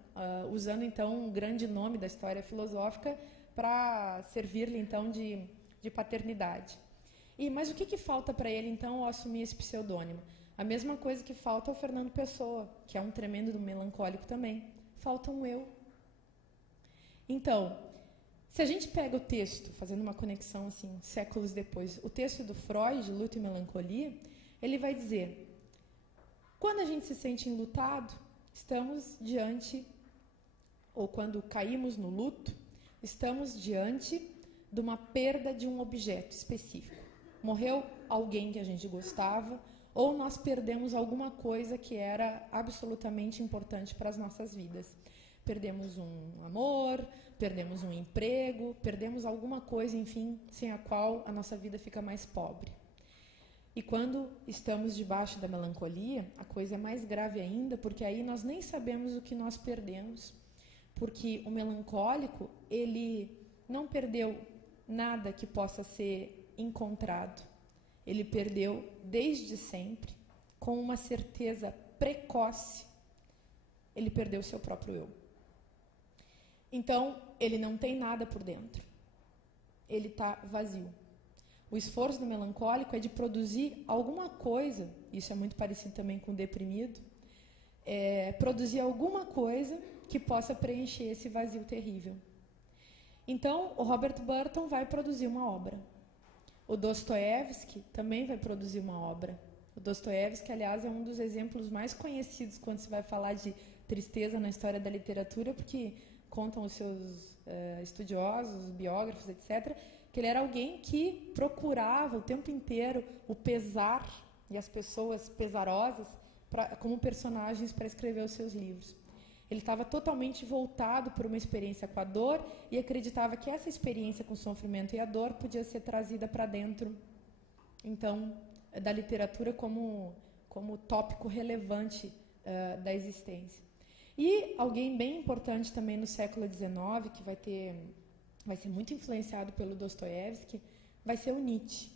Usando então um grande nome da história filosófica para servir-lhe então de paternidade. Mas o que falta para ele então ao assumir esse pseudônimo? A mesma coisa que falta ao Fernando Pessoa, que é um tremendo melancólico também. Falta um eu. Então, se a gente pega o texto, fazendo uma conexão assim, séculos depois, o texto do Freud, Luto e Melancolia, ele vai dizer: quando a gente se sente enlutado, estamos diante, ou quando caímos no luto, estamos diante de uma perda de um objeto específico. Morreu alguém que a gente gostava, ou nós perdemos alguma coisa que era absolutamente importante para as nossas vidas. Perdemos um amor, perdemos um emprego, perdemos alguma coisa, enfim, sem a qual a nossa vida fica mais pobre. E quando estamos debaixo da melancolia, a coisa é mais grave ainda, porque aí nós nem sabemos o que nós perdemos, porque o melancólico, ele não perdeu nada que possa ser encontrado. Ele perdeu desde sempre, com uma certeza precoce, ele perdeu o seu próprio eu. Então, ele não tem nada por dentro. Ele está vazio. O esforço do melancólico é de produzir alguma coisa, isso é muito parecido também com o deprimido, produzir alguma coisa que possa preencher esse vazio terrível. Então, o Robert Burton vai produzir uma obra. O Dostoiévski também vai produzir uma obra. O Dostoiévski, aliás, é um dos exemplos mais conhecidos quando se vai falar de tristeza na história da literatura, porque contam os seus estudiosos, biógrafos, etc., que ele era alguém que procurava o tempo inteiro o pesar e as pessoas pesarosas como personagens para escrever os seus livros. Ele estava totalmente voltado por uma experiência com a dor e acreditava que essa experiência com o sofrimento e a dor podia ser trazida para dentro, então, da literatura como tópico relevante da existência. E alguém bem importante também no século XIX, que vai ser muito influenciado pelo Dostoiévski, vai ser o Nietzsche.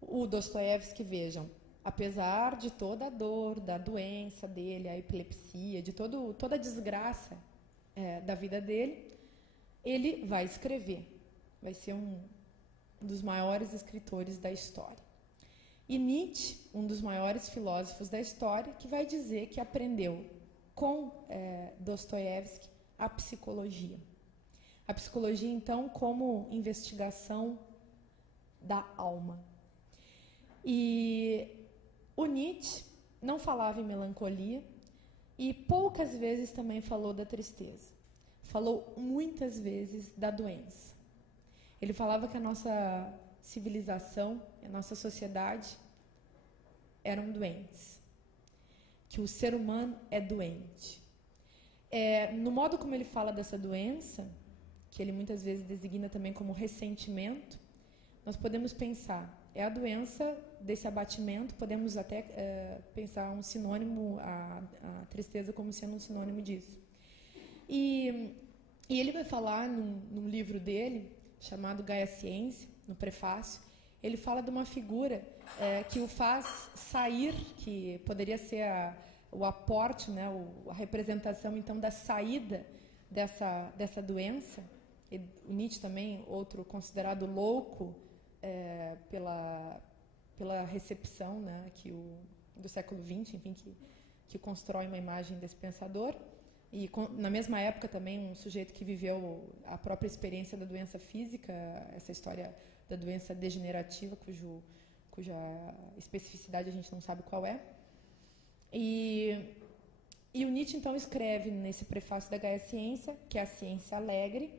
O Dostoiévski, vejam, apesar de toda a dor, da doença dele, a epilepsia, de toda a desgraça da vida dele, ele vai escrever. Vai ser um dos maiores escritores da história. E Nietzsche, um dos maiores filósofos da história, que vai dizer que aprendeu com Dostoiévski a psicologia. A psicologia, então, como investigação da alma. E o Nietzsche não falava em melancolia e poucas vezes também falou da tristeza. Falou muitas vezes da doença. Ele falava que a nossa civilização, a nossa sociedade eram doentes. Que o ser humano é doente. No modo como ele fala dessa doença, que ele muitas vezes designa também como ressentimento, nós podemos pensar, é a doença desse abatimento, podemos até pensar um sinônimo, a tristeza como sendo um sinônimo disso. E ele vai falar num livro dele, chamado Gaia Ciência, no prefácio, ele fala de uma figura que o faz sair, que poderia ser o aporte, né, a representação então da saída dessa doença. O Nietzsche também, outro considerado louco pela recepção, né, do século XX, enfim, que constrói uma imagem desse pensador. E na mesma época também um sujeito que viveu a própria experiência da doença física, essa história da doença degenerativa, cuja especificidade a gente não sabe qual é. E o Nietzsche, então, escreve nesse prefácio da Gaia Ciência, que é a ciência alegre,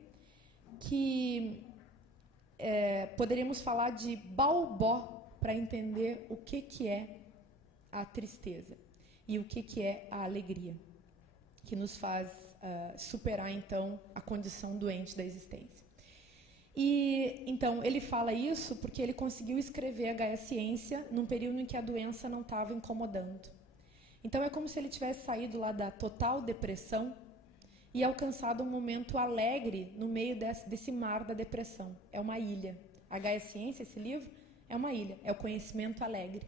que poderíamos falar de baobó para entender o que é a tristeza e o que é a alegria, que nos faz superar, então, a condição doente da existência. E, então, ele fala isso porque ele conseguiu escrever a Gaia Ciência num período em que a doença não estava incomodando. Então, é como se ele tivesse saído lá da total depressão e alcançado um momento alegre no meio desse mar da depressão. É uma ilha. A Gaia Ciência, esse livro, é uma ilha, é o conhecimento alegre.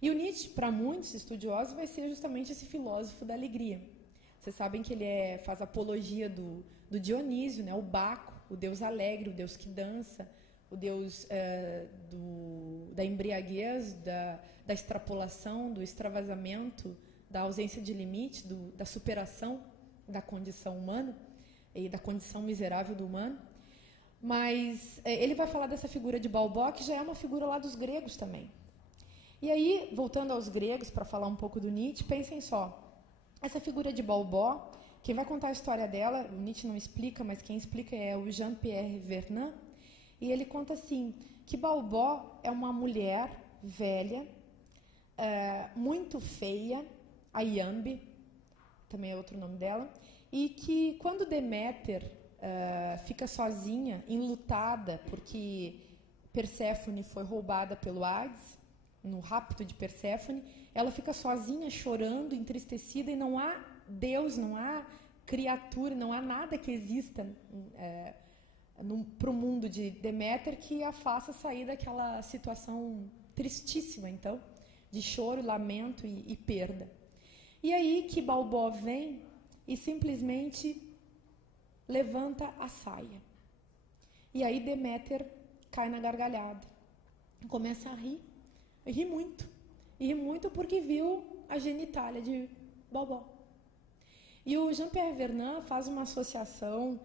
E o Nietzsche, para muitos estudiosos, vai ser justamente esse filósofo da alegria. Vocês sabem que ele faz apologia do Dionísio, né? O Baco, o deus alegre, o deus que dança, o deus da embriaguez, da extrapolação, do extravasamento, da ausência de limite, da superação da condição humana e da condição miserável do humano. Mas ele vai falar dessa figura de Baobó, que já é uma figura lá dos gregos também. E aí, voltando aos gregos, para falar um pouco do Nietzsche, pensem só. Essa figura de Baobó, quem vai contar a história dela, o Nietzsche não explica, mas quem explica é o Jean-Pierre Vernant, e ele conta assim, que Baobó é uma mulher velha, muito feia, a Iambe, também é outro nome dela, e que quando Deméter fica sozinha, enlutada, porque Perséfone foi roubada pelo Hades, no rapto de Perséfone, ela fica sozinha, chorando, entristecida, e não há Deus, não há criatura, não há nada que exista para o mundo de Deméter que a faça sair daquela situação tristíssima, então, de choro, lamento e perda. E aí que Baobó vem e simplesmente levanta a saia. E aí Deméter cai na gargalhada, começa a rir. E ri muito porque viu a genitália de Baobó. E o Jean-Pierre Vernant faz uma associação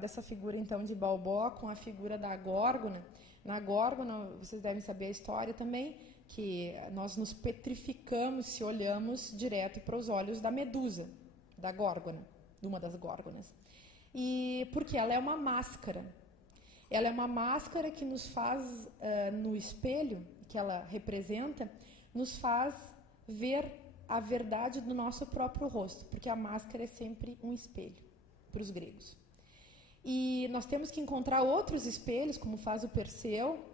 dessa figura, então, de Baobó com a figura da Górgona. Na Górgona, vocês devem saber a história também, que nós nos petrificamos se olhamos direto para os olhos da Medusa, da Górgona, de uma das Górgonas. E porque ela é uma máscara. Ela é uma máscara que nos faz, no espelho, que ela representa, nos faz ver a verdade do nosso próprio rosto, porque a máscara é sempre um espelho para os gregos. E nós temos que encontrar outros espelhos, como faz o Perseu,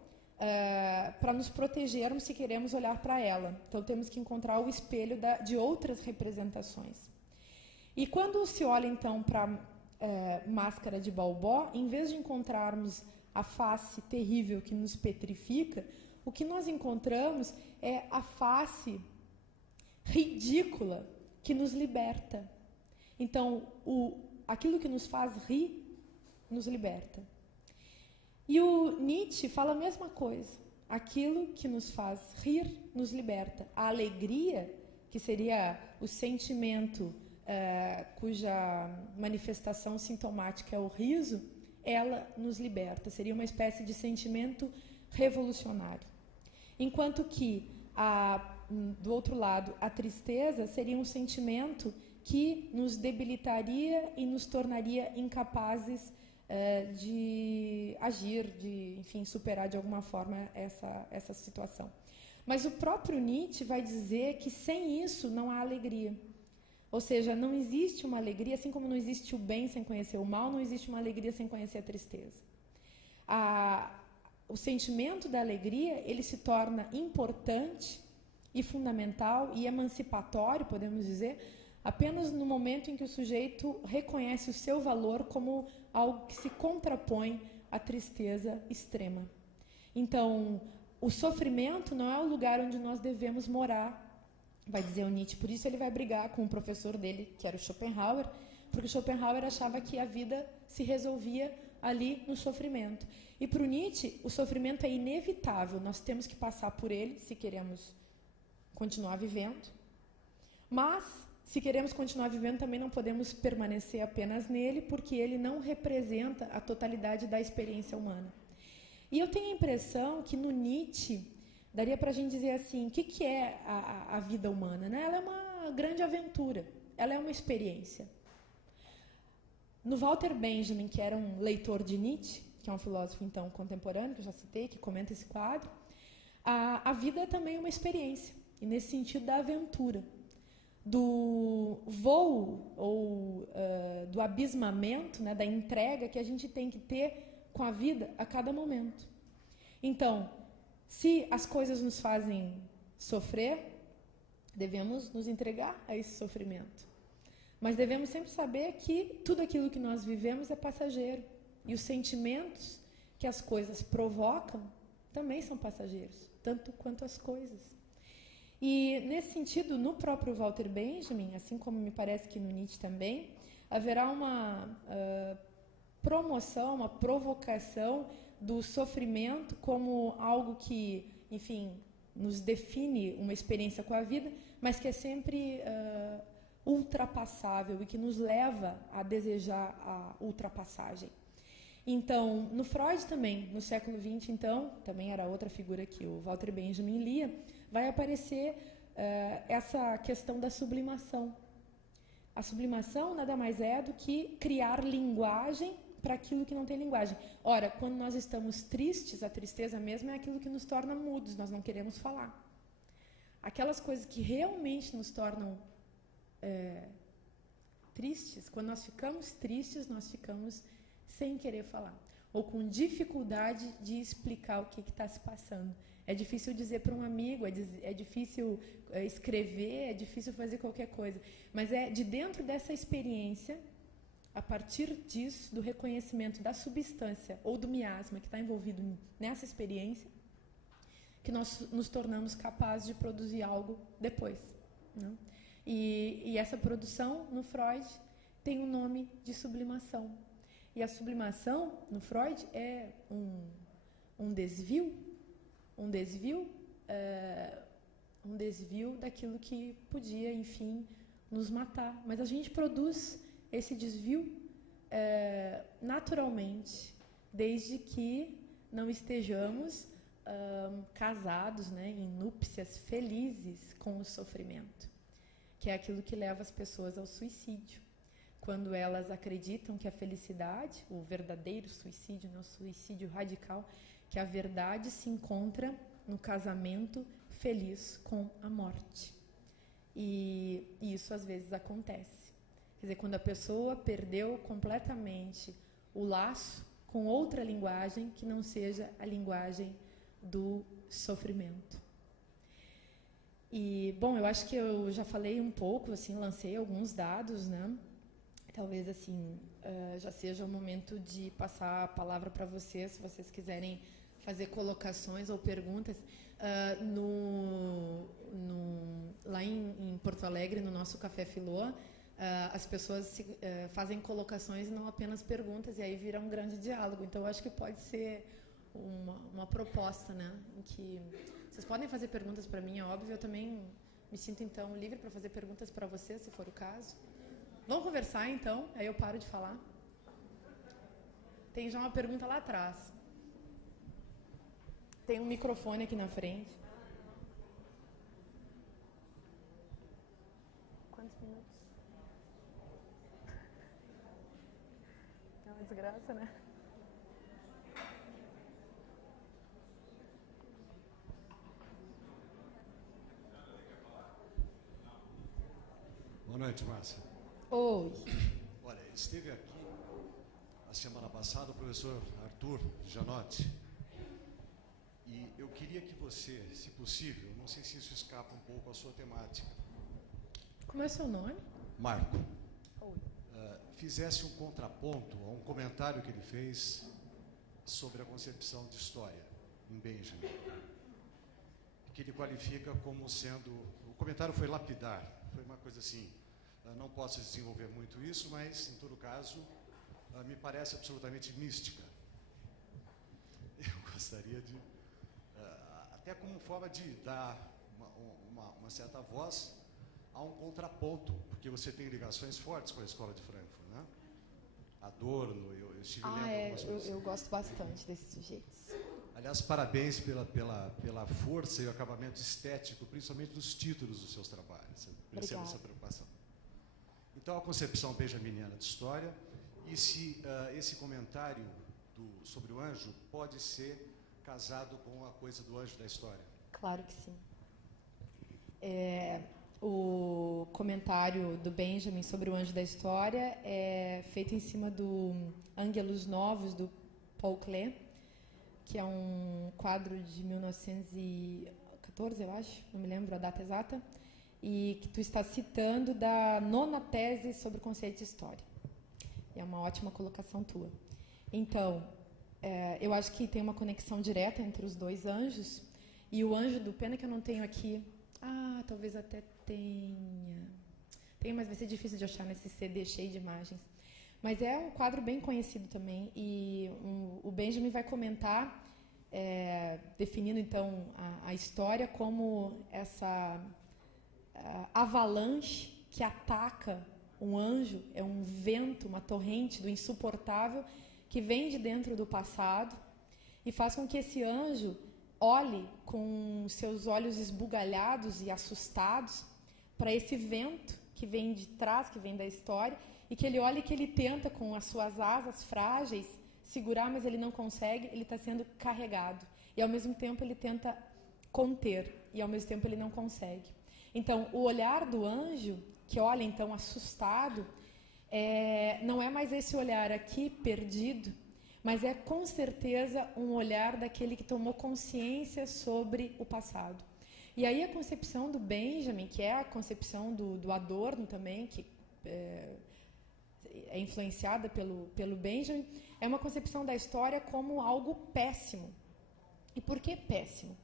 para nos protegermos se queremos olhar para ela. Então temos que encontrar o espelho de outras representações. E quando se olha então para a máscara de Balbó, em vez de encontrarmos a face terrível que nos petrifica, o que nós encontramos é a face ridícula que nos liberta. Então, aquilo que nos faz rir nos liberta. E o Nietzsche fala a mesma coisa. Aquilo que nos faz rir nos liberta. A alegria, que seria o sentimento cuja manifestação sintomática é o riso, ela nos liberta. Seria uma espécie de sentimento revolucionário. Enquanto que, do outro lado, a tristeza seria um sentimento que nos debilitaria e nos tornaria incapazes de agir, de, enfim, superar de alguma forma essa situação. Mas o próprio Nietzsche vai dizer que sem isso não há alegria. Ou seja, não existe uma alegria, assim como não existe o bem sem conhecer o mal, não existe uma alegria sem conhecer a tristeza. O sentimento da alegria, ele se torna importante e fundamental e emancipatório, podemos dizer, apenas no momento em que o sujeito reconhece o seu valor como algo que se contrapõe à tristeza extrema. Então, o sofrimento não é o lugar onde nós devemos morar, vai dizer o Nietzsche. Por isso ele vai brigar com o professor dele, que era o Schopenhauer, porque Schopenhauer achava que a vida se resolvia ali no sofrimento. E para o Nietzsche, o sofrimento é inevitável, nós temos que passar por ele se queremos continuar vivendo. Mas, se queremos continuar vivendo, também não podemos permanecer apenas nele, porque ele não representa a totalidade da experiência humana. E eu tenho a impressão que no Nietzsche, daria para a gente dizer assim, o que é a vida humana? Né? Ela é uma grande aventura, ela é uma experiência. No Walter Benjamin, que era um leitor de Nietzsche, que é um filósofo então contemporâneo, que eu já citei, que comenta esse quadro, a vida é também uma experiência, e nesse sentido da aventura, do voo ou do abismamento, né, da entrega que a gente tem que ter com a vida a cada momento. Então, se as coisas nos fazem sofrer, devemos nos entregar a esse sofrimento. Mas devemos sempre saber que tudo aquilo que nós vivemos é passageiro. E os sentimentos que as coisas provocam também são passageiros, tanto quanto as coisas. E, nesse sentido, no próprio Walter Benjamin, assim como me parece que no Nietzsche também, haverá uma promoção, uma provocação do sofrimento como algo que, enfim, nos define uma experiência com a vida, mas que é sempre ultrapassável e que nos leva a desejar a ultrapassagem. Então, no Freud também, no século XX, então, também era outra figura que o Walter Benjamin lia, vai aparecer essa questão da sublimação. A sublimação nada mais é do que criar linguagem para aquilo que não tem linguagem. Ora, quando nós estamos tristes, a tristeza mesmo é aquilo que nos torna mudos, nós não queremos falar. Aquelas coisas que realmente nos tornam tristes, quando nós ficamos tristes, nós ficamos sem querer falar, ou com dificuldade de explicar o que está se passando. É difícil dizer para um amigo, é difícil escrever, é difícil fazer qualquer coisa, mas é de dentro dessa experiência, a partir disso, do reconhecimento da substância ou do miasma que está envolvido nessa experiência, que nós nos tornamos capazes de produzir algo depois. Né? E essa produção, no Freud, tem o nome de sublimação. E a sublimação, no Freud, é um desvio daquilo que podia, enfim, nos matar. Mas a gente produz esse desvio naturalmente, desde que não estejamos casados, né, em núpcias felizes com o sofrimento, que é aquilo que leva as pessoas ao suicídio. Quando elas acreditam que a felicidade, o verdadeiro suicídio, né, o suicídio radical, que a verdade se encontra no casamento feliz com a morte. E isso às vezes acontece. Quer dizer, quando a pessoa perdeu completamente o laço com outra linguagem que não seja a linguagem do sofrimento. E, bom, eu acho que eu já falei um pouco, assim, lancei alguns dados, né? Talvez, assim, já seja o momento de passar a palavra para vocês, se vocês quiserem fazer colocações ou perguntas. Lá em Porto Alegre, no nosso Café Filô, as pessoas fazem colocações e não apenas perguntas, e aí vira um grande diálogo. Então, eu acho que pode ser uma proposta, né? Em que vocês podem fazer perguntas para mim, é óbvio. Eu também me sinto, então, livre para fazer perguntas para vocês, se for o caso. Vamos conversar, então, aí eu paro de falar. Tem já uma pergunta lá atrás. Tem um microfone aqui na frente. Quantos minutos? É uma desgraça, né? Boa noite, Márcia. Oi. Olha, esteve aqui a semana passada o professor Arthur Janotti, e eu queria que você, se possível, não sei se isso escapa um pouco à sua temática. Como é o seu nome? Marco. Oi. Fizesse um contraponto a um comentário que ele fez sobre a concepção de história em Benjamin, que ele qualifica como sendo... O comentário foi lapidar, foi uma coisa assim... Não posso desenvolver muito isso, mas, em todo caso, me parece absolutamente mística. Eu gostaria de, até como forma de dar uma certa voz a um contraponto, porque você tem ligações fortes com a Escola de Frankfurt, né? Adorno, eu estive lendo algumas coisas. Eu gosto bastante desses sujeitos. Aliás, parabéns pela força e o acabamento estético, principalmente dos títulos dos seus trabalhos. Eu percebo essa preocupação. Então, a concepção benjaminiana de história, e se esse comentário sobre o anjo pode ser casado com a coisa do anjo da história? Claro que sim. O comentário do Benjamin sobre o anjo da história é feito em cima do Ângelos Novos, do Paul Klee, que é um quadro de 1914, eu acho, não me lembro a data exata, e que tu está citando da 9ª tese sobre o conceito de história. É uma ótima colocação tua. Então, eu acho que tem uma conexão direta entre os dois anjos, e o anjo do... Pena que eu não tenho aqui... talvez até tenha... Tem, mas vai ser difícil de achar nesse CD cheio de imagens. Mas é um quadro bem conhecido também, e o Benjamin vai comentar, definindo, então, a história como essa... avalanche que ataca um anjo, é um vento, uma torrente do insuportável que vem de dentro do passado e faz com que esse anjo olhe com seus olhos esbugalhados e assustados para esse vento que vem de trás, que vem da história, e que ele olha e que ele tenta com as suas asas frágeis segurar, mas ele não consegue, ele está sendo carregado. E ao mesmo tempo ele tenta conter, e ao mesmo tempo ele não consegue. Então, o olhar do anjo, que olha então assustado, não é mais esse olhar aqui perdido, mas é com certeza um olhar daquele que tomou consciência sobre o passado. E aí a concepção do Benjamin, que é a concepção do Adorno também, que é influenciada pelo Benjamin, é uma concepção da história como algo péssimo. E por que péssimo?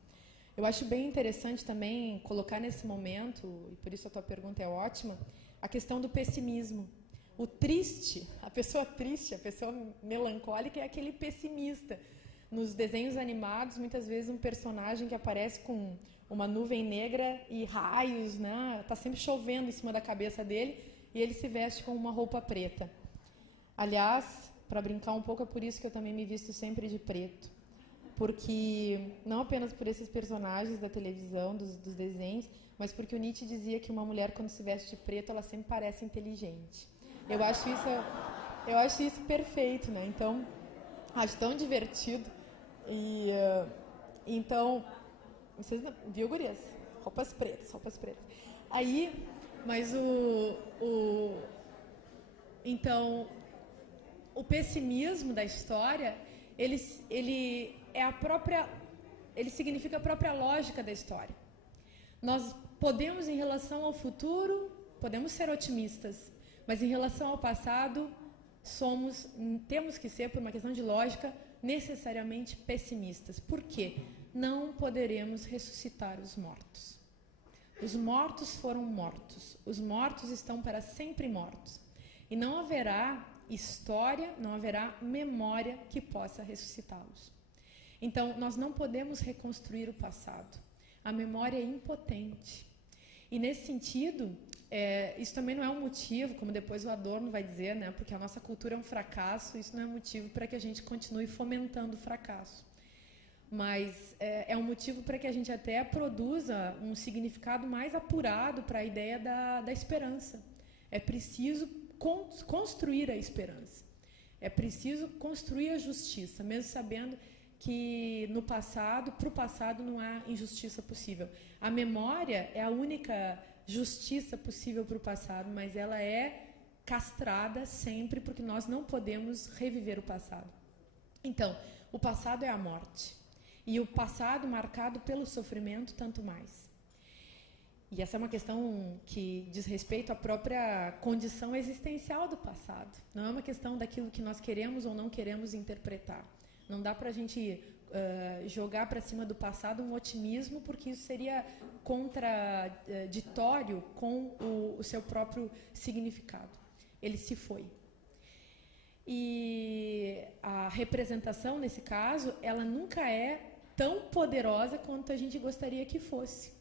Eu acho bem interessante também colocar nesse momento, e por isso a tua pergunta é ótima, a questão do pessimismo. O triste, a pessoa melancólica é aquele pessimista. Nos desenhos animados, muitas vezes um personagem que aparece com uma nuvem negra e raios, né? Tá sempre chovendo em cima da cabeça dele e ele se veste com uma roupa preta. Aliás, para brincar um pouco, é por isso que eu também me visto sempre de preto. Porque, não apenas por esses personagens da televisão, dos desenhos, mas porque o Nietzsche dizia que uma mulher, quando se veste de preto, ela sempre parece inteligente. Eu acho isso perfeito, né? Então, acho tão divertido. E, então, vocês viu, gurias? roupas pretas, roupas pretas. Aí, mas então, o pessimismo da história, ele significa a própria lógica da história. Nós podemos, em relação ao futuro, podemos ser otimistas, mas em relação ao passado, temos que ser, por uma questão de lógica, necessariamente pessimistas. Por quê? Não poderemos ressuscitar os mortos. Os mortos foram mortos. Os mortos estão para sempre mortos. E não haverá história, não haverá memória que possa ressuscitá-los. Então, nós não podemos reconstruir o passado. A memória é impotente. E, nesse sentido, isso também não é um motivo, como depois o Adorno vai dizer, né, porque a nossa cultura é um fracasso, isso não é motivo para que a gente continue fomentando o fracasso. Mas é um motivo para que a gente até produza um significado mais apurado para a ideia da esperança. É preciso construir a esperança. É preciso construir a justiça, mesmo sabendo que no passado, para o passado, não há injustiça possível. A memória é a única justiça possível para o passado, mas ela é castrada sempre, porque nós não podemos reviver o passado. Então, o passado é a morte. E o passado marcado pelo sofrimento, tanto mais. E essa é uma questão que diz respeito à própria condição existencial do passado. Não é uma questão daquilo que nós queremos ou não queremos interpretar. Não dá para a gente jogar para cima do passado um otimismo, porque isso seria contraditório com o seu próprio significado. Ele se foi. E a representação, nesse caso, ela nunca é tão poderosa quanto a gente gostaria que fosse.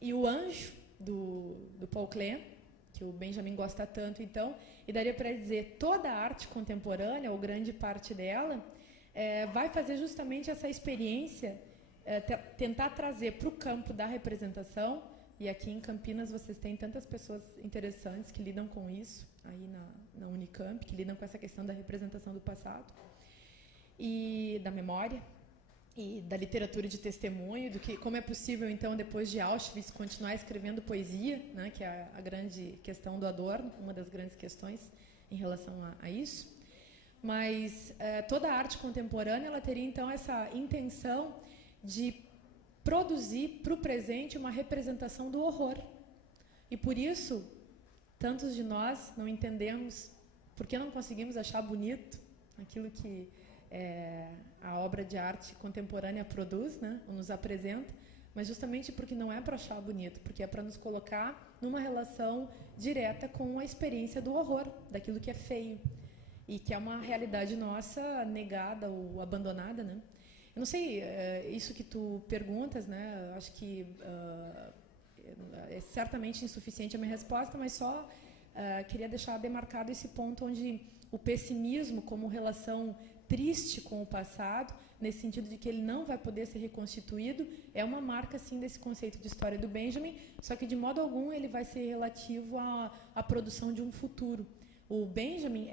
E o Anjo, do Paul Klee, que o Benjamin gosta tanto, então, e daria para dizer, toda a arte contemporânea, ou grande parte dela, vai fazer justamente essa experiência, tentar trazer para o campo da representação, e aqui em Campinas vocês têm tantas pessoas interessantes que lidam com isso, aí na Unicamp, que lidam com essa questão da representação do passado, e da memória, e da literatura de testemunho, do que como é possível, então, depois de Auschwitz, continuar escrevendo poesia, né, que é a grande questão do Adorno, uma das grandes questões em relação a isso. Mas toda a arte contemporânea ela teria, então, essa intenção de produzir para o presente uma representação do horror. E, por isso, tantos de nós não entendemos por que não conseguimos achar bonito aquilo que a obra de arte contemporânea produz, né, ou nos apresenta, mas justamente porque não é para achar bonito, porque é para nos colocar numa relação direta com a experiência do horror, daquilo que é feio, e que é uma realidade nossa negada ou abandonada, né? Eu não sei, isso que tu perguntas, né, acho que é certamente insuficiente a minha resposta, mas só queria deixar demarcado esse ponto onde o pessimismo como relação triste com o passado, nesse sentido de que ele não vai poder ser reconstituído, é uma marca, sim, desse conceito de história do Benjamin, só que, de modo algum, ele vai ser relativo à produção de um futuro. O Benjamin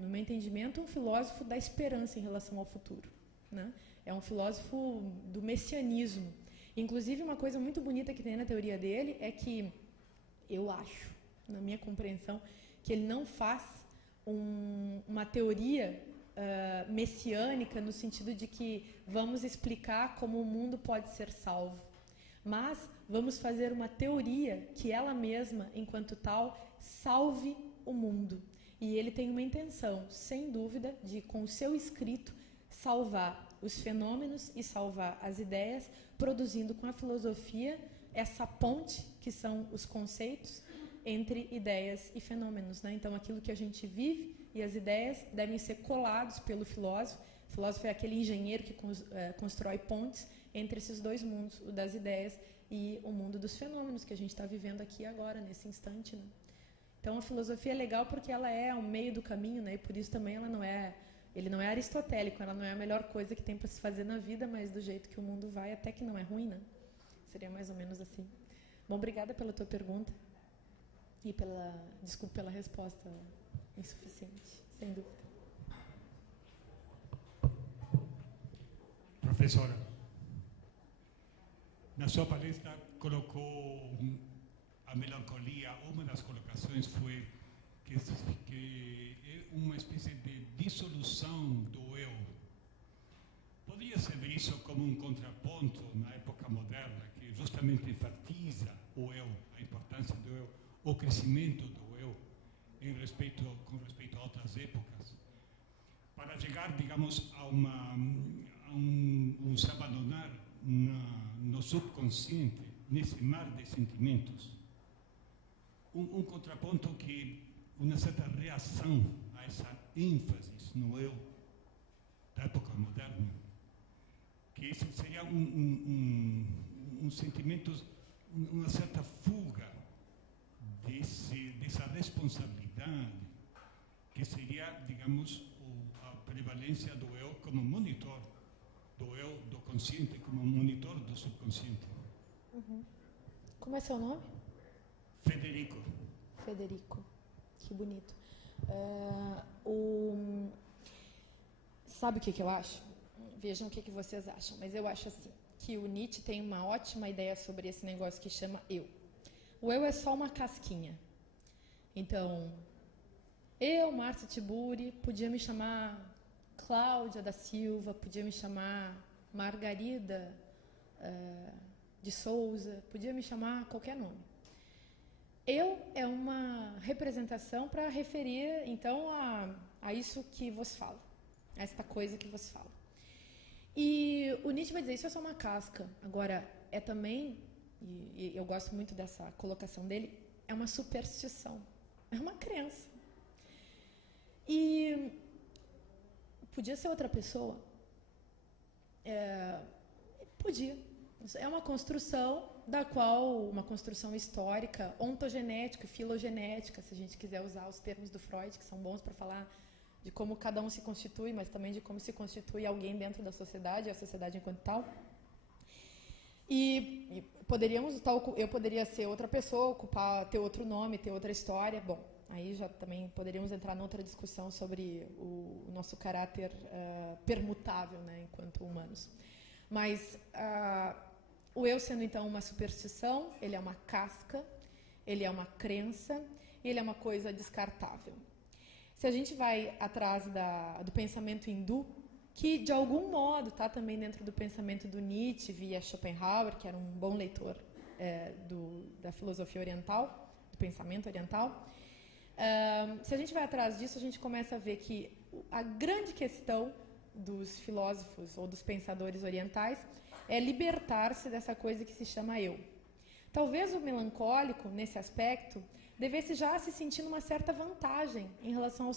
no meu entendimento, um filósofo da esperança em relação ao futuro, né? É um filósofo do messianismo. Inclusive, uma coisa muito bonita que tem na teoria dele é que, eu acho, na minha compreensão, que ele não faz uma teoria messiânica, no sentido de que vamos explicar como o mundo pode ser salvo, mas vamos fazer uma teoria que ela mesma, enquanto tal, salve o mundo. E ele tem uma intenção, sem dúvida, de, com o seu escrito, salvar os fenômenos e salvar as ideias, produzindo com a filosofia essa ponte, que são os conceitos, entre ideias e fenômenos, né? Então, aquilo que a gente vive e as ideias devem ser colados pelo filósofo. O filósofo é aquele engenheiro que constrói pontes entre esses dois mundos, o das ideias e o mundo dos fenômenos que a gente está vivendo aqui agora, nesse instante, né? Então, a filosofia é legal porque ela é ao meio do caminho, né? E por isso também ele não é aristotélico, ela não é a melhor coisa que tem para se fazer na vida, mas do jeito que o mundo vai, até que não é ruim, né? Seria mais ou menos assim. Bom, obrigada pela tua pergunta e desculpa pela resposta insuficiente, sem dúvida. Professora. Na sua palestra colocou a melancolia, uma das colocações foi que é uma espécie de dissolução do eu. Poderia-se ver isso como um contraponto na época moderna, que justamente enfatiza o eu, a importância do eu, o crescimento do eu, com respeito a outras épocas, para chegar, digamos, a um se abandonar no subconsciente, nesse mar de sentimentos. Um contraponto que uma certa reação a essa ênfase no eu da época moderna, que esse seria um sentimento, uma certa fuga dessa responsabilidade, que seria, digamos, a prevalência do eu como monitor, do eu, do consciente, como monitor do subconsciente. Uhum. Como é seu nome? Federico. Federico, que bonito. Sabe o que eu acho? Vejam o que vocês acham, mas eu acho assim, que o Nietzsche tem uma ótima ideia sobre esse negócio que chama eu. O eu é só uma casquinha. Então, eu, Márcia Tiburi, podia me chamar Cláudia da Silva, podia me chamar Margarida de Souza, podia me chamar qualquer nome. Eu é uma representação para referir, então, a isso que vos falo, a esta coisa que vos falo. E o Nietzsche vai dizer, isso é só uma casca. Agora, é também, e eu gosto muito dessa colocação dele, é uma superstição, é uma crença. E podia ser outra pessoa? Podia. É uma construção da qual, uma construção histórica, ontogenética, filogenética, se a gente quiser usar os termos do Freud, que são bons para falar de como cada um se constitui, mas também de como se constitui alguém dentro da sociedade, a sociedade enquanto tal. E eu poderia ser outra pessoa, ter outro nome, ter outra história. Bom, aí já também poderíamos entrar noutra discussão sobre o nosso caráter permutável, né, enquanto humanos. Mas o eu sendo então uma superstição, ele é uma casca, ele é uma crença, e ele é uma coisa descartável. Se a gente vai atrás do pensamento hindu, que de algum modo está também dentro do pensamento do Nietzsche via Schopenhauer, que era um bom leitor da filosofia oriental, do pensamento oriental, se a gente vai atrás disso, a gente começa a ver que a grande questão dos filósofos ou dos pensadores orientais é libertar-se dessa coisa que se chama eu. Talvez o melancólico, nesse aspecto, devesse já se sentir numa certa vantagem em relação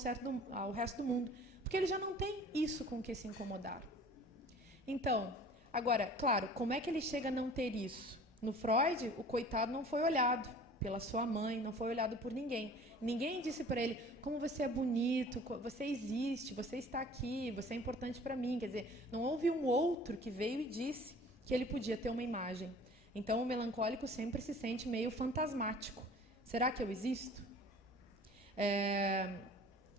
ao resto do mundo, porque ele já não tem isso com que se incomodar. Então, agora, claro, como é que ele chega a não ter isso? No Freud, o coitado não foi olhado pela sua mãe, não foi olhado por ninguém. Ninguém disse para ele, como você é bonito, você existe, você está aqui, você é importante para mim. Quer dizer, não houve um outro que veio e disse que ele podia ter uma imagem. Então, o melancólico sempre se sente meio fantasmático. Será que eu existo?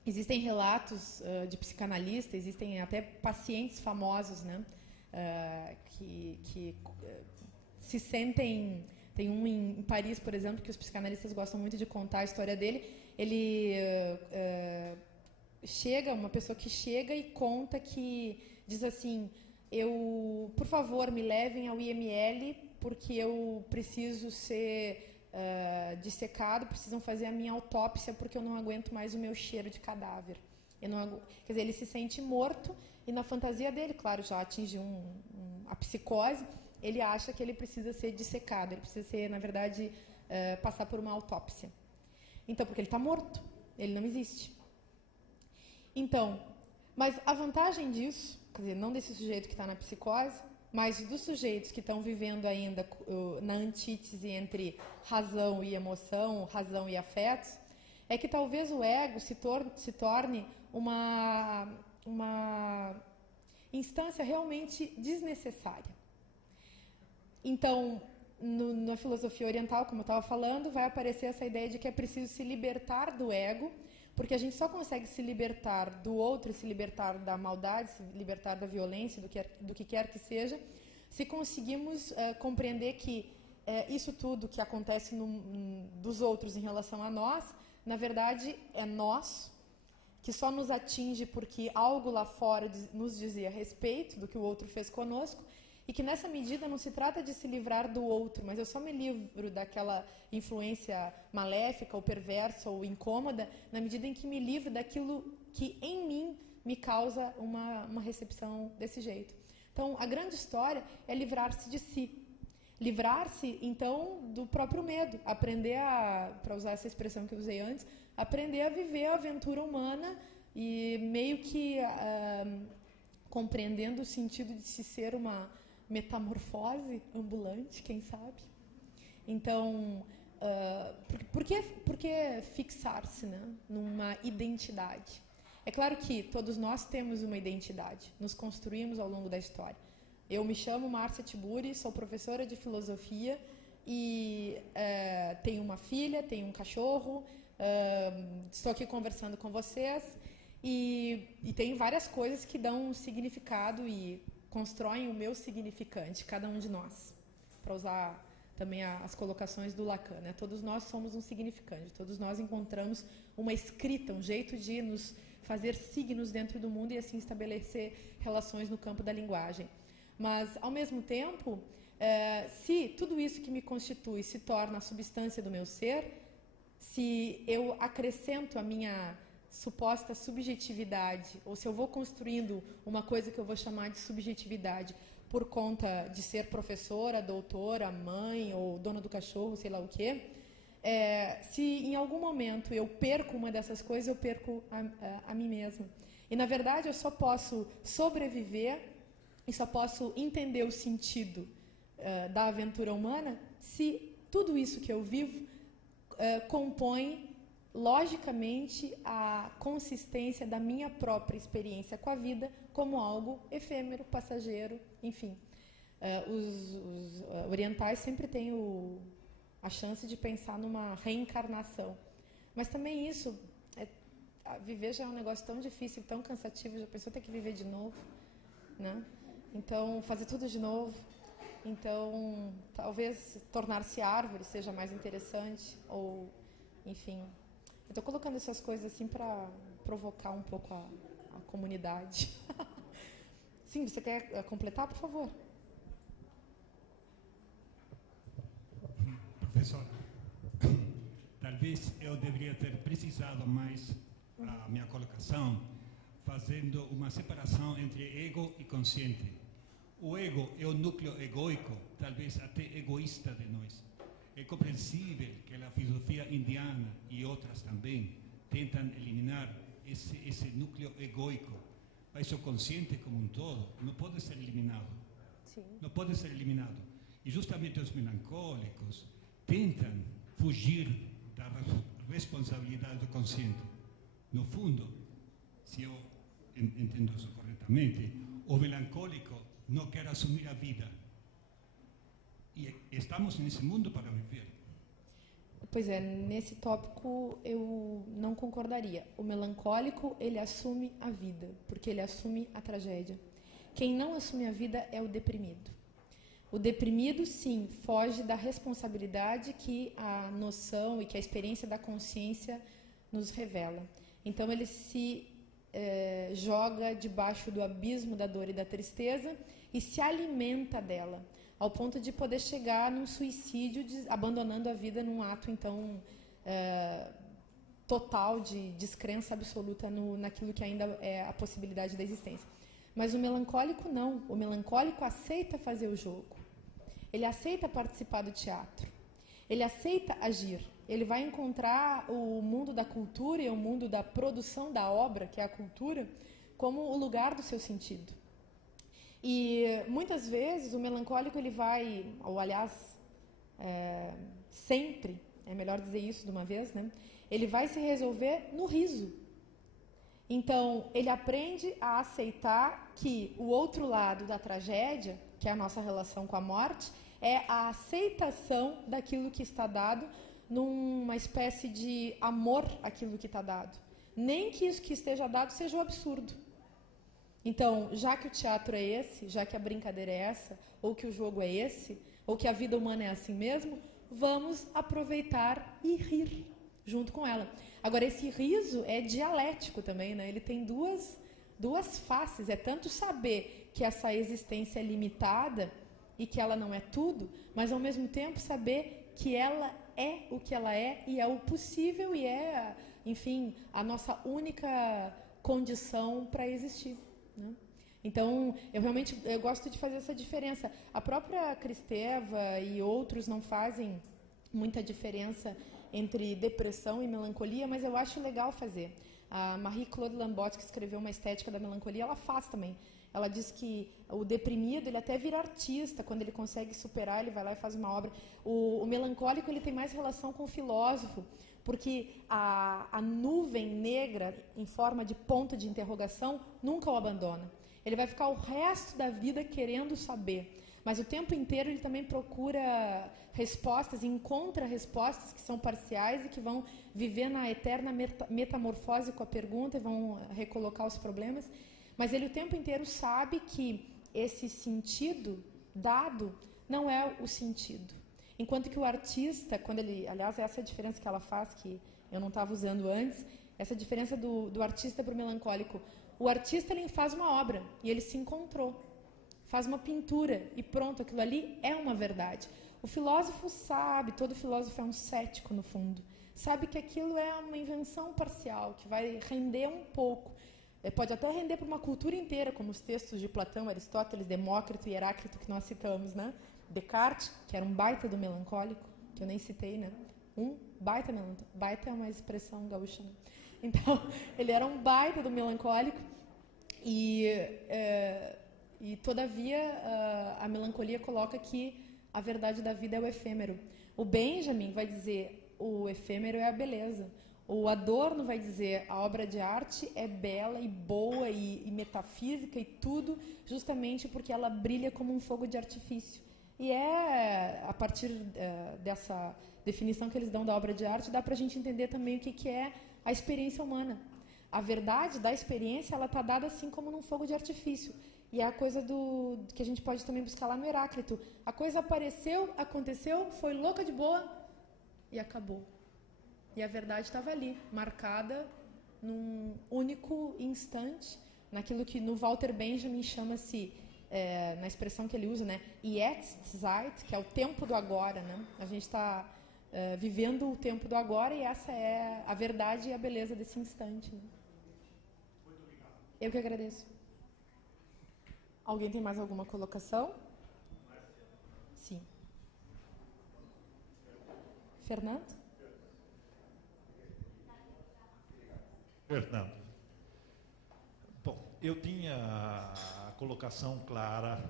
Existem relatos de psicanalista, existem até pacientes famosos, né, que se sentem... Tem um em Paris, por exemplo, que os psicanalistas gostam muito de contar a história dele. Ele uma pessoa que chega e conta que diz assim, por favor, me levem ao IML porque eu preciso ser dissecado, precisam fazer a minha autópsia porque eu não aguento mais o meu cheiro de cadáver. Quer dizer, ele se sente morto e na fantasia dele, claro, já atinge a psicose, ele acha que ele precisa ser dissecado, ele precisa ser, na verdade, passar por uma autópsia. Então, porque ele está morto, ele não existe. Então, mas a vantagem disso, quer dizer, não desse sujeito que está na psicose, mas dos sujeitos que estão vivendo ainda na antítese entre razão e emoção, razão e afetos, é que talvez o ego se torne uma instância realmente desnecessária. Então, na filosofia oriental, como eu estava falando, vai aparecer essa ideia de que é preciso se libertar do ego, porque a gente só consegue se libertar do outro, se libertar da maldade, se libertar da violência, do que quer que seja, se conseguimos compreender que isso tudo que acontece dos outros em relação a nós, na verdade, é nós, que só nos atinge porque algo lá fora nos dizia a respeito do que o outro fez conosco, e que nessa medida não se trata de se livrar do outro, mas eu só me livro daquela influência maléfica ou perversa ou incômoda na medida em que me livro daquilo que em mim me causa uma recepção desse jeito. Então, a grande história é livrar-se de si. Livrar-se, então, do próprio medo. Aprender para usar essa expressão que eu usei antes, aprender a viver a aventura humana e meio que compreendendo o sentido de se ser uma metamorfose ambulante, quem sabe? Então, por que fixar-se, né, numa identidade? É claro que todos nós temos uma identidade, nos construímos ao longo da história. Eu me chamo Márcia Tiburi, sou professora de filosofia e tenho uma filha, tenho um cachorro, estou aqui conversando com vocês e tenho várias coisas que dão um significado e constroem o meu significante, cada um de nós, para usar também as colocações do Lacan, né? Todos nós somos um significante, todos nós encontramos uma escrita, um jeito de nos fazer signos dentro do mundo e assim estabelecer relações no campo da linguagem. Mas, ao mesmo tempo, se tudo isso que me constitui se torna a substância do meu ser, se eu acrescento a minha suposta subjetividade, ou se eu vou construindo uma coisa que eu vou chamar de subjetividade por conta de ser professora, doutora, mãe ou dona do cachorro, sei lá o quê, se em algum momento eu perco uma dessas coisas, eu perco a mim mesma. E, na verdade, eu só posso sobreviver e só posso entender o sentido da aventura humana se tudo isso que eu vivo compõe logicamente a consistência da minha própria experiência com a vida como algo efêmero, passageiro, enfim. Os orientais sempre têm a chance de pensar numa reencarnação. Mas também isso, viver já é um negócio tão difícil, tão cansativo, já pensou ter que viver de novo, né? Então, fazer tudo de novo. Então, talvez tornar-se árvore seja mais interessante, ou, enfim. Eu estou colocando essas coisas assim para provocar um pouco a comunidade. Sim, você quer completar, por favor? Professor, talvez eu deveria ter precisado mais a minha colocação, fazendo uma separação entre ego e consciente. O ego é o núcleo egoico, talvez até egoísta de nós. É compreensível que a filosofia indiana e outras também tentam eliminar esse núcleo egoico, mas o consciente como um todo não pode ser eliminado. Sim. Não pode ser eliminado. E justamente os melancólicos tentam fugir da responsabilidade do consciente. No fundo, se eu entendo isso corretamente, o melancólico não quer assumir a vida. E estamos nesse mundo para viver. Pois é, nesse tópico eu não concordaria. O melancólico, ele assume a vida, porque ele assume a tragédia. Quem não assume a vida é o deprimido. O deprimido, sim, foge da responsabilidade que a noção e que a experiência da consciência nos revela. Então, ele se joga debaixo do abismo da dor e da tristeza e se alimenta dela, ao ponto de poder chegar num suicídio, abandonando a vida num ato, então, total de descrença absoluta naquilo que ainda é a possibilidade da existência. Mas o melancólico não. O melancólico aceita fazer o jogo. Ele aceita participar do teatro. Ele aceita agir. Ele vai encontrar o mundo da cultura e o mundo da produção da obra, que é a cultura, como o lugar do seu sentido. E muitas vezes o melancólico ele vai, ou aliás, sempre, é melhor dizer isso de uma vez, né? Ele vai se resolver no riso. Então, ele aprende a aceitar que o outro lado da tragédia, que é a nossa relação com a morte, é a aceitação daquilo que está dado numa espécie de amor àquilo que está dado. Nem que isso que esteja dado seja o absurdo. Então, já que o teatro é esse, já que a brincadeira é essa, ou que o jogo é esse, ou que a vida humana é assim mesmo, vamos aproveitar e rir junto com ela. Agora, esse riso é dialético também, né? Ele tem duas faces. É tanto saber que essa existência é limitada e que ela não é tudo, mas ao mesmo tempo saber que ela é o que ela é e é o possível e é, enfim, a nossa única condição para existir, né? Então, eu gosto de fazer essa diferença. A própria Kristeva e outros não fazem muita diferença entre depressão e melancolia, mas eu acho legal fazer. A Marie-Claude Lambotte, que escreveu uma estética da melancolia, ela faz também. Ela diz que o deprimido, ele até vira artista, quando ele consegue superar, ele vai lá e faz uma obra. O melancólico, ele tem mais relação com o filósofo, porque a nuvem negra, em forma de ponto de interrogação, nunca o abandona. Ele vai ficar o resto da vida querendo saber. Mas o tempo inteiro ele também procura respostas, encontra respostas que são parciais e que vão viver na eterna metamorfose com a pergunta e vão recolocar os problemas. Mas ele o tempo inteiro sabe que esse sentido dado não é o sentido. Enquanto que o artista, quando ele... Aliás, essa é a diferença que ela faz, que eu não estava usando antes, essa diferença do artista para o melancólico. O artista, ele faz uma obra e ele se encontrou. Faz uma pintura e pronto, aquilo ali é uma verdade. O filósofo sabe, todo filósofo é um cético no fundo, sabe que aquilo é uma invenção parcial, que vai render um pouco. Pode até render para uma cultura inteira, como os textos de Platão, Aristóteles, Demócrito e Heráclito que nós citamos, né? Descartes, que era um baita do melancólico, que eu nem citei, né? Um baita melancólico. Baita é uma expressão gaúcha, né? Então, ele era um baita do melancólico e todavia, a melancolia coloca que a verdade da vida é o efêmero. O Benjamin vai dizer o efêmero é a beleza. O Adorno vai dizer a obra de arte é bela e boa e metafísica e tudo, justamente porque ela brilha como um fogo de artifício. E a partir dessa definição que eles dão da obra de arte, dá para a gente entender também o que é a experiência humana. A verdade da experiência, ela está dada assim como num fogo de artifício. E é a coisa que a gente pode também buscar lá no Heráclito. A coisa apareceu, aconteceu, foi louca de boa e acabou. E a verdade estava ali, marcada num único instante, naquilo que no Walter Benjamin chama-se, na expressão que ele usa, né, Jetztzeit, que é o tempo do agora, né? A gente está vivendo o tempo do agora e essa é a verdade e a beleza desse instante, né? Muito obrigado. Eu que agradeço. Alguém tem mais alguma colocação? Sim. Fernando? Fernando. Bom, eu tinha a colocação clara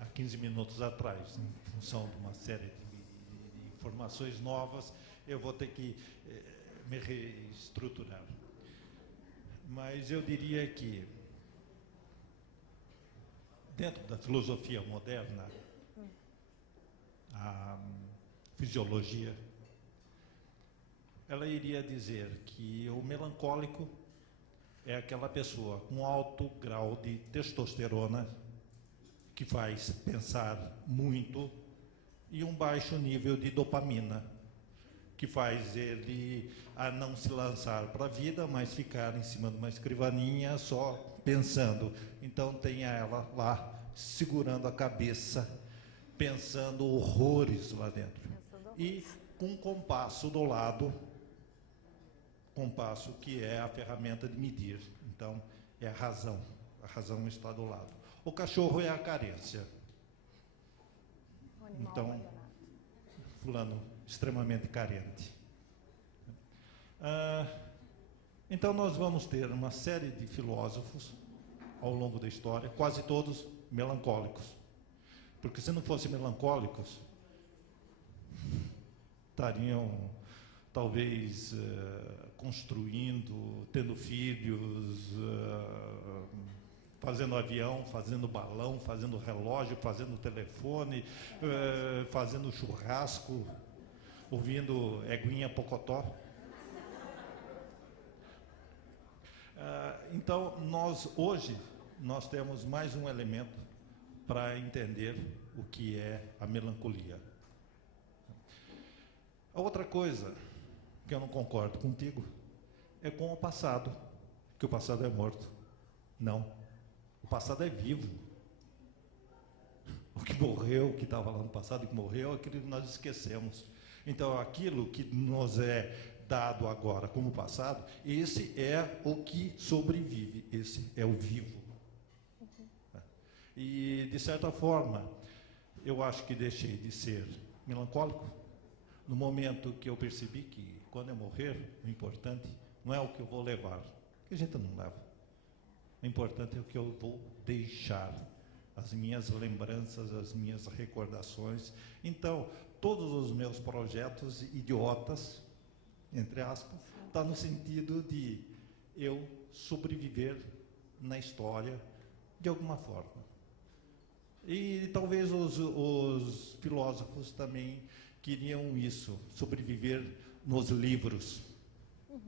há 15 minutos atrás, em função de uma série de informações novas, eu vou ter que me reestruturar. Mas eu diria que, dentro da filosofia moderna, a fisiologia, ela iria dizer que o melancólico é aquela pessoa com alto grau de testosterona que faz pensar muito e um baixo nível de dopamina que faz ele a não se lançar para a vida, mas ficar em cima de uma escrivaninha só pensando. Então tem ela lá segurando a cabeça, pensando horrores lá dentro. E com um compasso do lado, compasso que é a ferramenta de medir. Então é a razão está do lado. O cachorro é a carência. Então, fulano extremamente carente. Então nós vamos ter uma série de filósofos ao longo da história, quase todos melancólicos. Porque se não fossem melancólicos, estariam talvez construindo, tendo filhos, fazendo avião, fazendo balão, fazendo relógio, fazendo telefone, fazendo churrasco, ouvindo Eguinha Pocotó. Então, nós hoje nós temos mais um elemento para entender o que é a melancolia. A outra coisa que eu não concordo contigo é com o passado, que o passado é morto. Não, o passado é vivo. O que morreu, o que estava lá no passado, o que morreu, é aquilo que nós esquecemos. Então, aquilo que nos é dado agora como passado, esse é o que sobrevive, esse é o vivo. E, de certa forma, eu acho que deixei de ser melancólico no momento que eu percebi que, quando eu morrer, o importante não é o que eu vou levar, que a gente não leva. O importante é o que eu vou deixar, as minhas lembranças, as minhas recordações. Então, todos os meus projetos idiotas, entre aspas, está no sentido de eu sobreviver na história de alguma forma. E talvez os filósofos também queriam isso, sobreviver nos livros,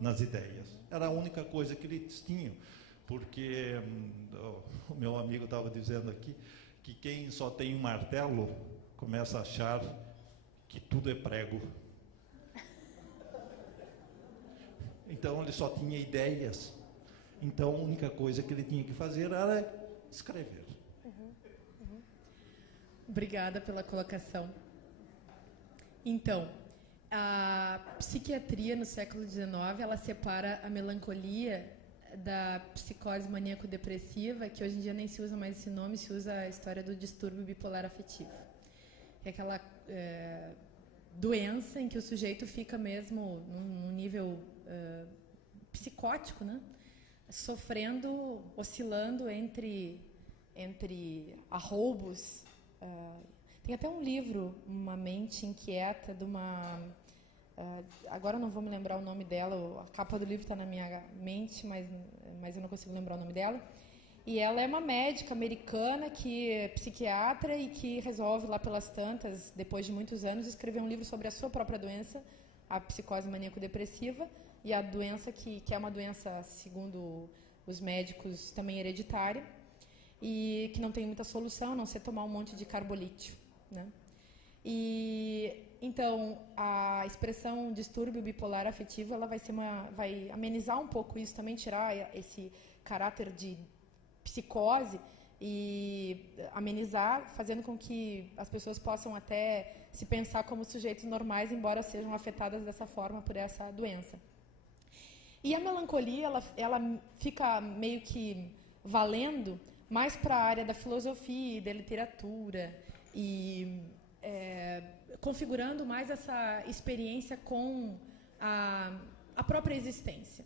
nas ideias. Era a única coisa que eles tinham, porque o meu amigo estava dizendo aqui que quem só tem um martelo começa a achar que tudo é prego. Então ele só tinha ideias. Então a única coisa que ele tinha que fazer era escrever. Obrigada pela colocação. Então, a psiquiatria no século XIX, ela separa a melancolia da psicose maníaco-depressiva, que hoje em dia nem se usa mais esse nome, se usa a história do distúrbio bipolar afetivo. É aquela doença em que o sujeito fica mesmo num nível psicótico, né? Sofrendo, oscilando entre arroubos. Tem até um livro, Uma Mente Inquieta, de uma... agora eu não vou me lembrar o nome dela, a capa do livro está na minha mente, mas eu não consigo lembrar o nome dela. E ela é uma médica americana, que é psiquiatra e que resolve lá pelas tantas, depois de muitos anos, escrever um livro sobre a sua própria doença, a psicose maníaco-depressiva, e a doença que é uma doença, segundo os médicos, também hereditária, e que não tem muita solução, a não ser tomar um monte de carbolítio, né? E então a expressão distúrbio bipolar afetivo, ela vai amenizar um pouco isso também, tirar esse caráter de psicose e amenizar, fazendo com que as pessoas possam até se pensar como sujeitos normais, embora sejam afetadas dessa forma por essa doença. E a melancolia, ela fica meio que valendo mais para a área da filosofia e da literatura, e configurando mais essa experiência com a própria existência.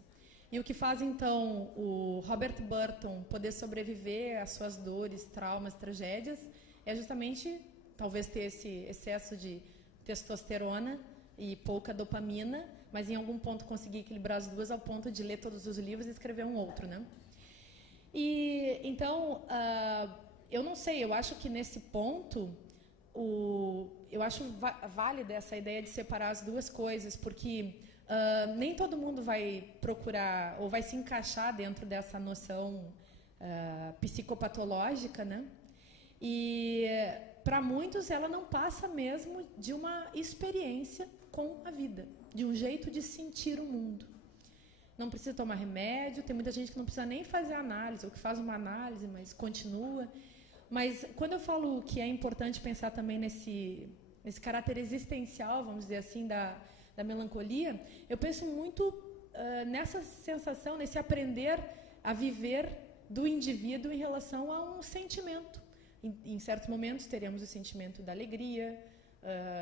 E o que faz, então, o Robert Burton poder sobreviver às suas dores, traumas, tragédias, é justamente, talvez, ter esse excesso de testosterona e pouca dopamina, mas em algum ponto conseguir equilibrar as duas ao ponto de ler todos os livros e escrever um outro, né? E, então, eu não sei, eu acho que nesse ponto, eu acho válida essa ideia de separar as duas coisas, porque nem todo mundo vai procurar ou vai se encaixar dentro dessa noção psicopatológica, né? E para muitos ela não passa mesmo de uma experiência com a vida, de um jeito de sentir o mundo. Não precisa tomar remédio, tem muita gente que não precisa nem fazer análise, ou que faz uma análise, mas continua. Mas quando eu falo que é importante pensar também nesse caráter existencial, vamos dizer assim, da melancolia, eu penso muito nessa sensação, nesse aprender a viver do indivíduo em relação a um sentimento. Em certos momentos teremos o sentimento da alegria,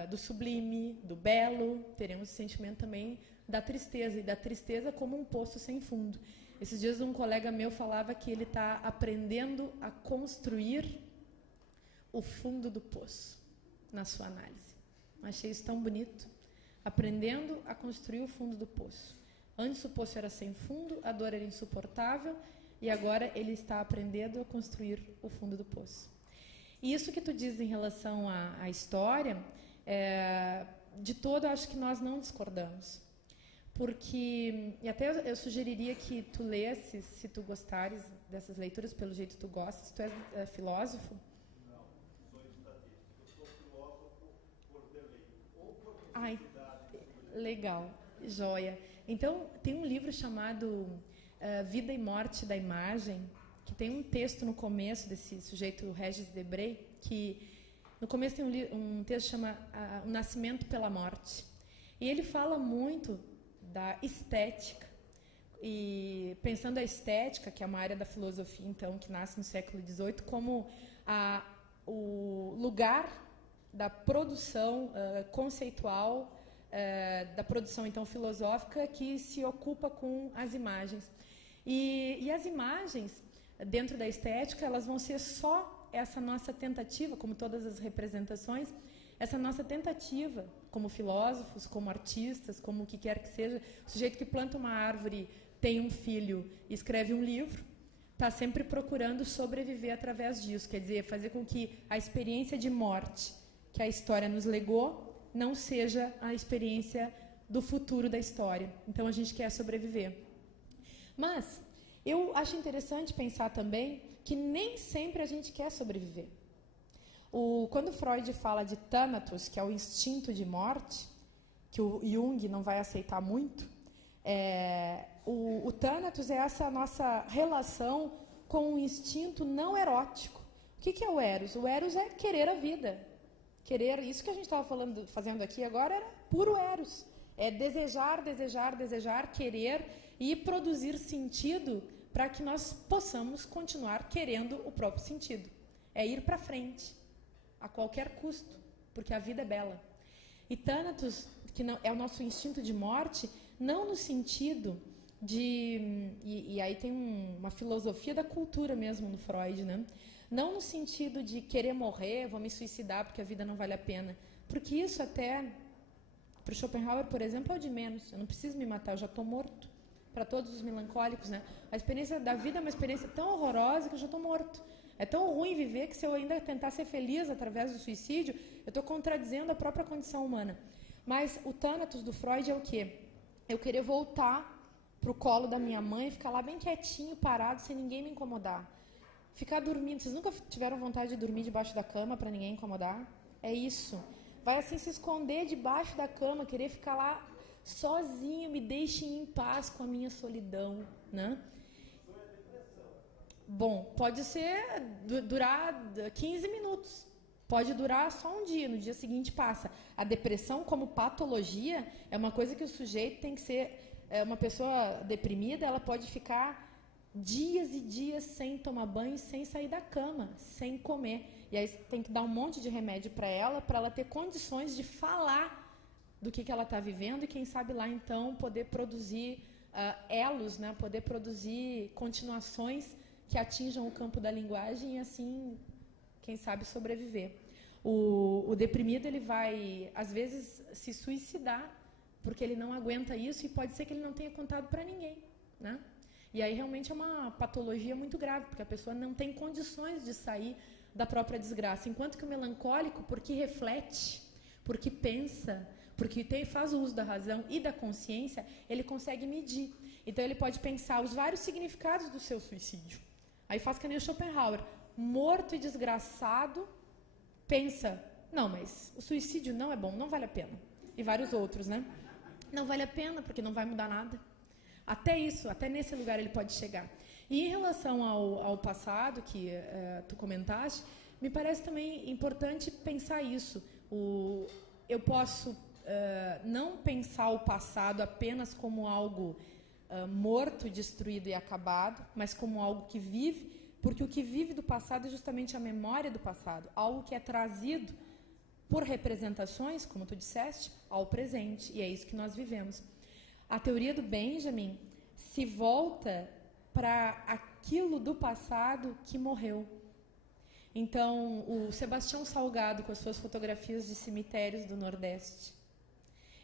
do sublime, do belo, teremos o sentimento também da tristeza, e da tristeza como um poço sem fundo. Esses dias um colega meu falava que ele está aprendendo a construir o fundo do poço na sua análise. Achei isso tão bonito. Aprendendo a construir o fundo do poço. Antes o poço era sem fundo, a dor era insuportável, e agora ele está aprendendo a construir o fundo do poço. E isso que tu diz em relação à história, de todo acho que nós não discordamos. porque, e até eu sugeriria que tu lesses, se tu gostares dessas leituras, pelo jeito tu gostas. Tu és filósofo? Não, sou estadista. Eu sou filósofo por deleite, ou por Ai, necessidade. legal, joia. Então, tem um livro chamado Vida e Morte da Imagem, que tem um texto no começo desse sujeito Regis Debray, que no começo tem um texto que chama O Nascimento pela Morte. E ele fala muito da estética, e pensando a estética, que é uma área da filosofia, então, que nasce no século XVIII, como o lugar da produção conceitual, da produção, então, filosófica, que se ocupa com as imagens. E as imagens, dentro da estética, elas vão ser só essa nossa tentativa, como todas as representações, essa nossa tentativa, como filósofos, como artistas, como o que quer que seja. O sujeito que planta uma árvore, tem um filho, escreve um livro, está sempre procurando sobreviver através disso. Quer dizer, fazer com que a experiência de morte que a história nos legou não seja a experiência do futuro da história. Então, a gente quer sobreviver. Mas eu acho interessante pensar também que nem sempre a gente quer sobreviver. Quando Freud fala de Thanatos, que é o instinto de morte, que o Jung não vai aceitar muito, o Thanatos é essa nossa relação com um instinto não erótico. O que é o Eros? O Eros é querer a vida. Querer, isso que a gente estava fazendo aqui agora era puro Eros. É desejar, desejar, desejar, querer e produzir sentido para que nós possamos continuar querendo o próprio sentido. É ir para frente, a qualquer custo, porque a vida é bela. E Thanatos, que não, é o nosso instinto de morte, não no sentido de... E aí tem uma filosofia da cultura mesmo no Freud, né? Não no sentido de querer morrer, vou me suicidar porque a vida não vale a pena. Porque isso até, para o Schopenhauer, por exemplo, é o de menos. Eu não preciso me matar, eu já estou morto. Para todos os melancólicos, né? A experiência da vida é uma experiência tão horrorosa que eu já estou morto. É tão ruim viver que se eu ainda tentar ser feliz através do suicídio, eu estou contradizendo a própria condição humana. Mas o Thanatos do Freud é o quê? Eu querer voltar para o colo da minha mãe e ficar lá bem quietinho, parado, sem ninguém me incomodar. Ficar dormindo. Vocês nunca tiveram vontade de dormir debaixo da cama para ninguém incomodar? É isso. Vai assim se esconder debaixo da cama, querer ficar lá sozinho, me deixem em paz com a minha solidão, né? Bom, pode ser durar 15 minutos, pode durar só um dia, no dia seguinte passa. A depressão como patologia é uma coisa que o sujeito tem que ser, uma pessoa deprimida, ela pode ficar dias e dias sem tomar banho, sem sair da cama, sem comer. E aí tem que dar um monte de remédio para ela ter condições de falar do que ela está vivendo e, quem sabe, lá então poder produzir elos, né? Poder produzir continuações que atinjam o campo da linguagem e, assim, quem sabe, sobreviver. O deprimido, ele vai, às vezes, se suicidar porque ele não aguenta isso e pode ser que ele não tenha contado para ninguém, né? E aí realmente é uma patologia muito grave, porque a pessoa não tem condições de sair da própria desgraça. Enquanto que o melancólico, porque reflete, porque pensa, porque faz o uso da razão e da consciência, ele consegue medir. Então ele pode pensar os vários significados do seu suicídio. Aí faz que nem o Schopenhauer, morto e desgraçado, pensa, não, mas o suicídio não é bom, não vale a pena. E vários outros, né? Não vale a pena, porque não vai mudar nada. Até isso, até nesse lugar ele pode chegar. E em relação ao passado, que tu comentaste, me parece também importante pensar isso. Eu posso não pensar o passado apenas como algo morto, destruído e acabado, mas como algo que vive, porque o que vive do passado é justamente a memória do passado, algo que é trazido por representações, como tu disseste, ao presente, e é isso que nós vivemos. A teoria do Benjamin se volta para aquilo do passado que morreu. Então, o Sebastião Salgado, com as suas fotografias de cemitérios do Nordeste,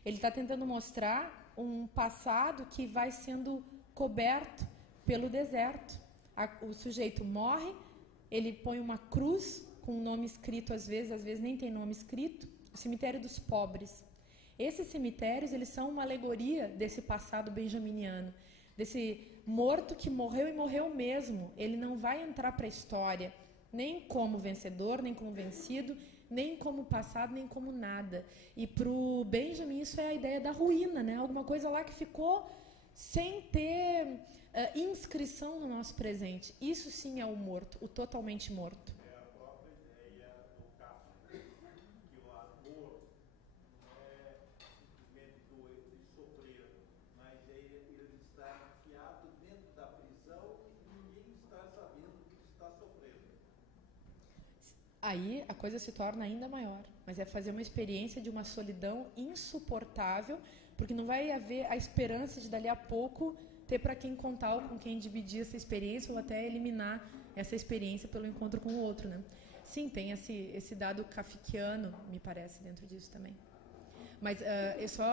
ele está tentando mostrar um passado que vai sendo coberto pelo deserto. O sujeito morre, ele põe uma cruz com um nome escrito às vezes nem tem nome escrito, o cemitério dos pobres. Esses cemitérios, eles são uma alegoria desse passado benjaminiano, desse morto que morreu e morreu mesmo. Ele não vai entrar para a história, nem como vencedor, nem como vencido, nem como passado, nem como nada. E para o Benjamin isso é a ideia da ruína, né? Alguma coisa lá que ficou sem ter inscrição no nosso presente. Isso sim é o morto, o totalmente morto. É a própria ideia do Kafka, que o amor não é simplesmente de sofrer, mas ele está enfiado dentro da prisão e ninguém está sabendo que está sofrendo. Aí a coisa se torna ainda maior, mas é fazer uma experiência de uma solidão insuportável, porque não vai haver a esperança de dali a pouco ter para quem contar ou com quem dividir essa experiência ou até eliminar essa experiência pelo encontro com o outro, né? Sim, tem esse dado kafkiano, me parece, dentro disso também. Mas eu só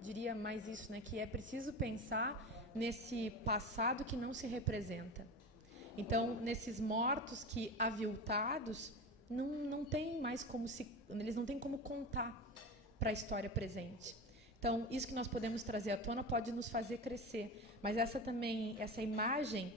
diria mais isso, né? Que é preciso pensar nesse passado que não se representa. Então, nesses mortos que aviltados não tem mais como eles não têm como contar para a história presente. Então, isso que nós podemos trazer à tona pode nos fazer crescer, mas essa imagem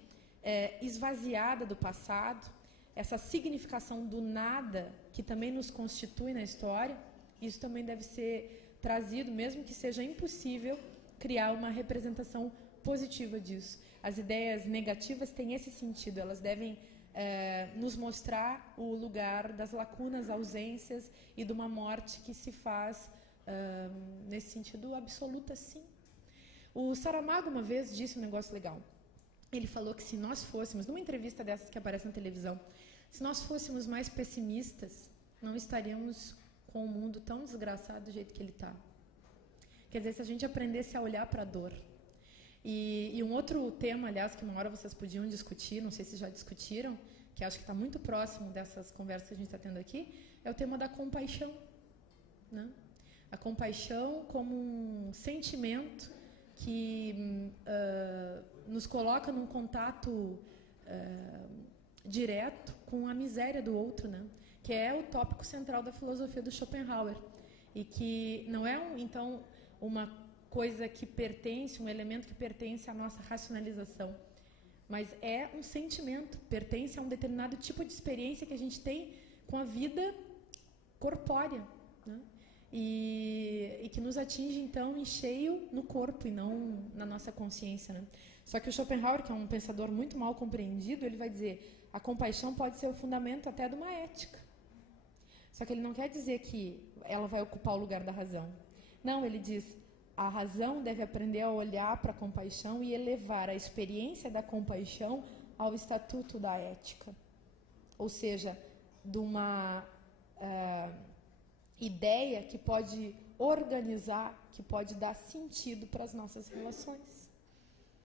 esvaziada do passado, essa significação do nada que também nos constitui na história, isso também deve ser trazido, mesmo que seja impossível criar uma representação positiva disso. As ideias negativas têm esse sentido, elas devem nos mostrar o lugar das lacunas, ausências e de uma morte que se faz nesse sentido absoluta, sim. O Saramago uma vez disse um negócio legal. Ele falou que se nós fôssemos, numa entrevista dessas que aparece na televisão, se nós fôssemos mais pessimistas, não estaríamos com o mundo tão desgraçado do jeito que ele está. Quer dizer, se a gente aprendesse a olhar para a dor. E um outro tema, aliás, que uma hora vocês podiam discutir, não sei se já discutiram, que acho que está muito próximo dessas conversas que a gente está tendo aqui, é o tema da compaixão, né? A compaixão como um sentimento que nos coloca num contato direto com a miséria do outro, né? Que é o tópico central da filosofia do Schopenhauer. E que não é, então, uma coisa que pertence, um elemento que pertence à nossa racionalização, mas é um sentimento, pertence a um determinado tipo de experiência que a gente tem com a vida corpórea, né? E que nos atinge, então, em cheio no corpo e não na nossa consciência, né? Só que o Schopenhauer, que é um pensador muito mal compreendido, ele vai dizer a compaixão pode ser o fundamento até de uma ética. Só que ele não quer dizer que ela vai ocupar o lugar da razão. Não, ele diz a razão deve aprender a olhar para a compaixão e elevar a experiência da compaixão ao estatuto da ética. Ou seja, de uma ideia que pode organizar, que pode dar sentido para as nossas relações.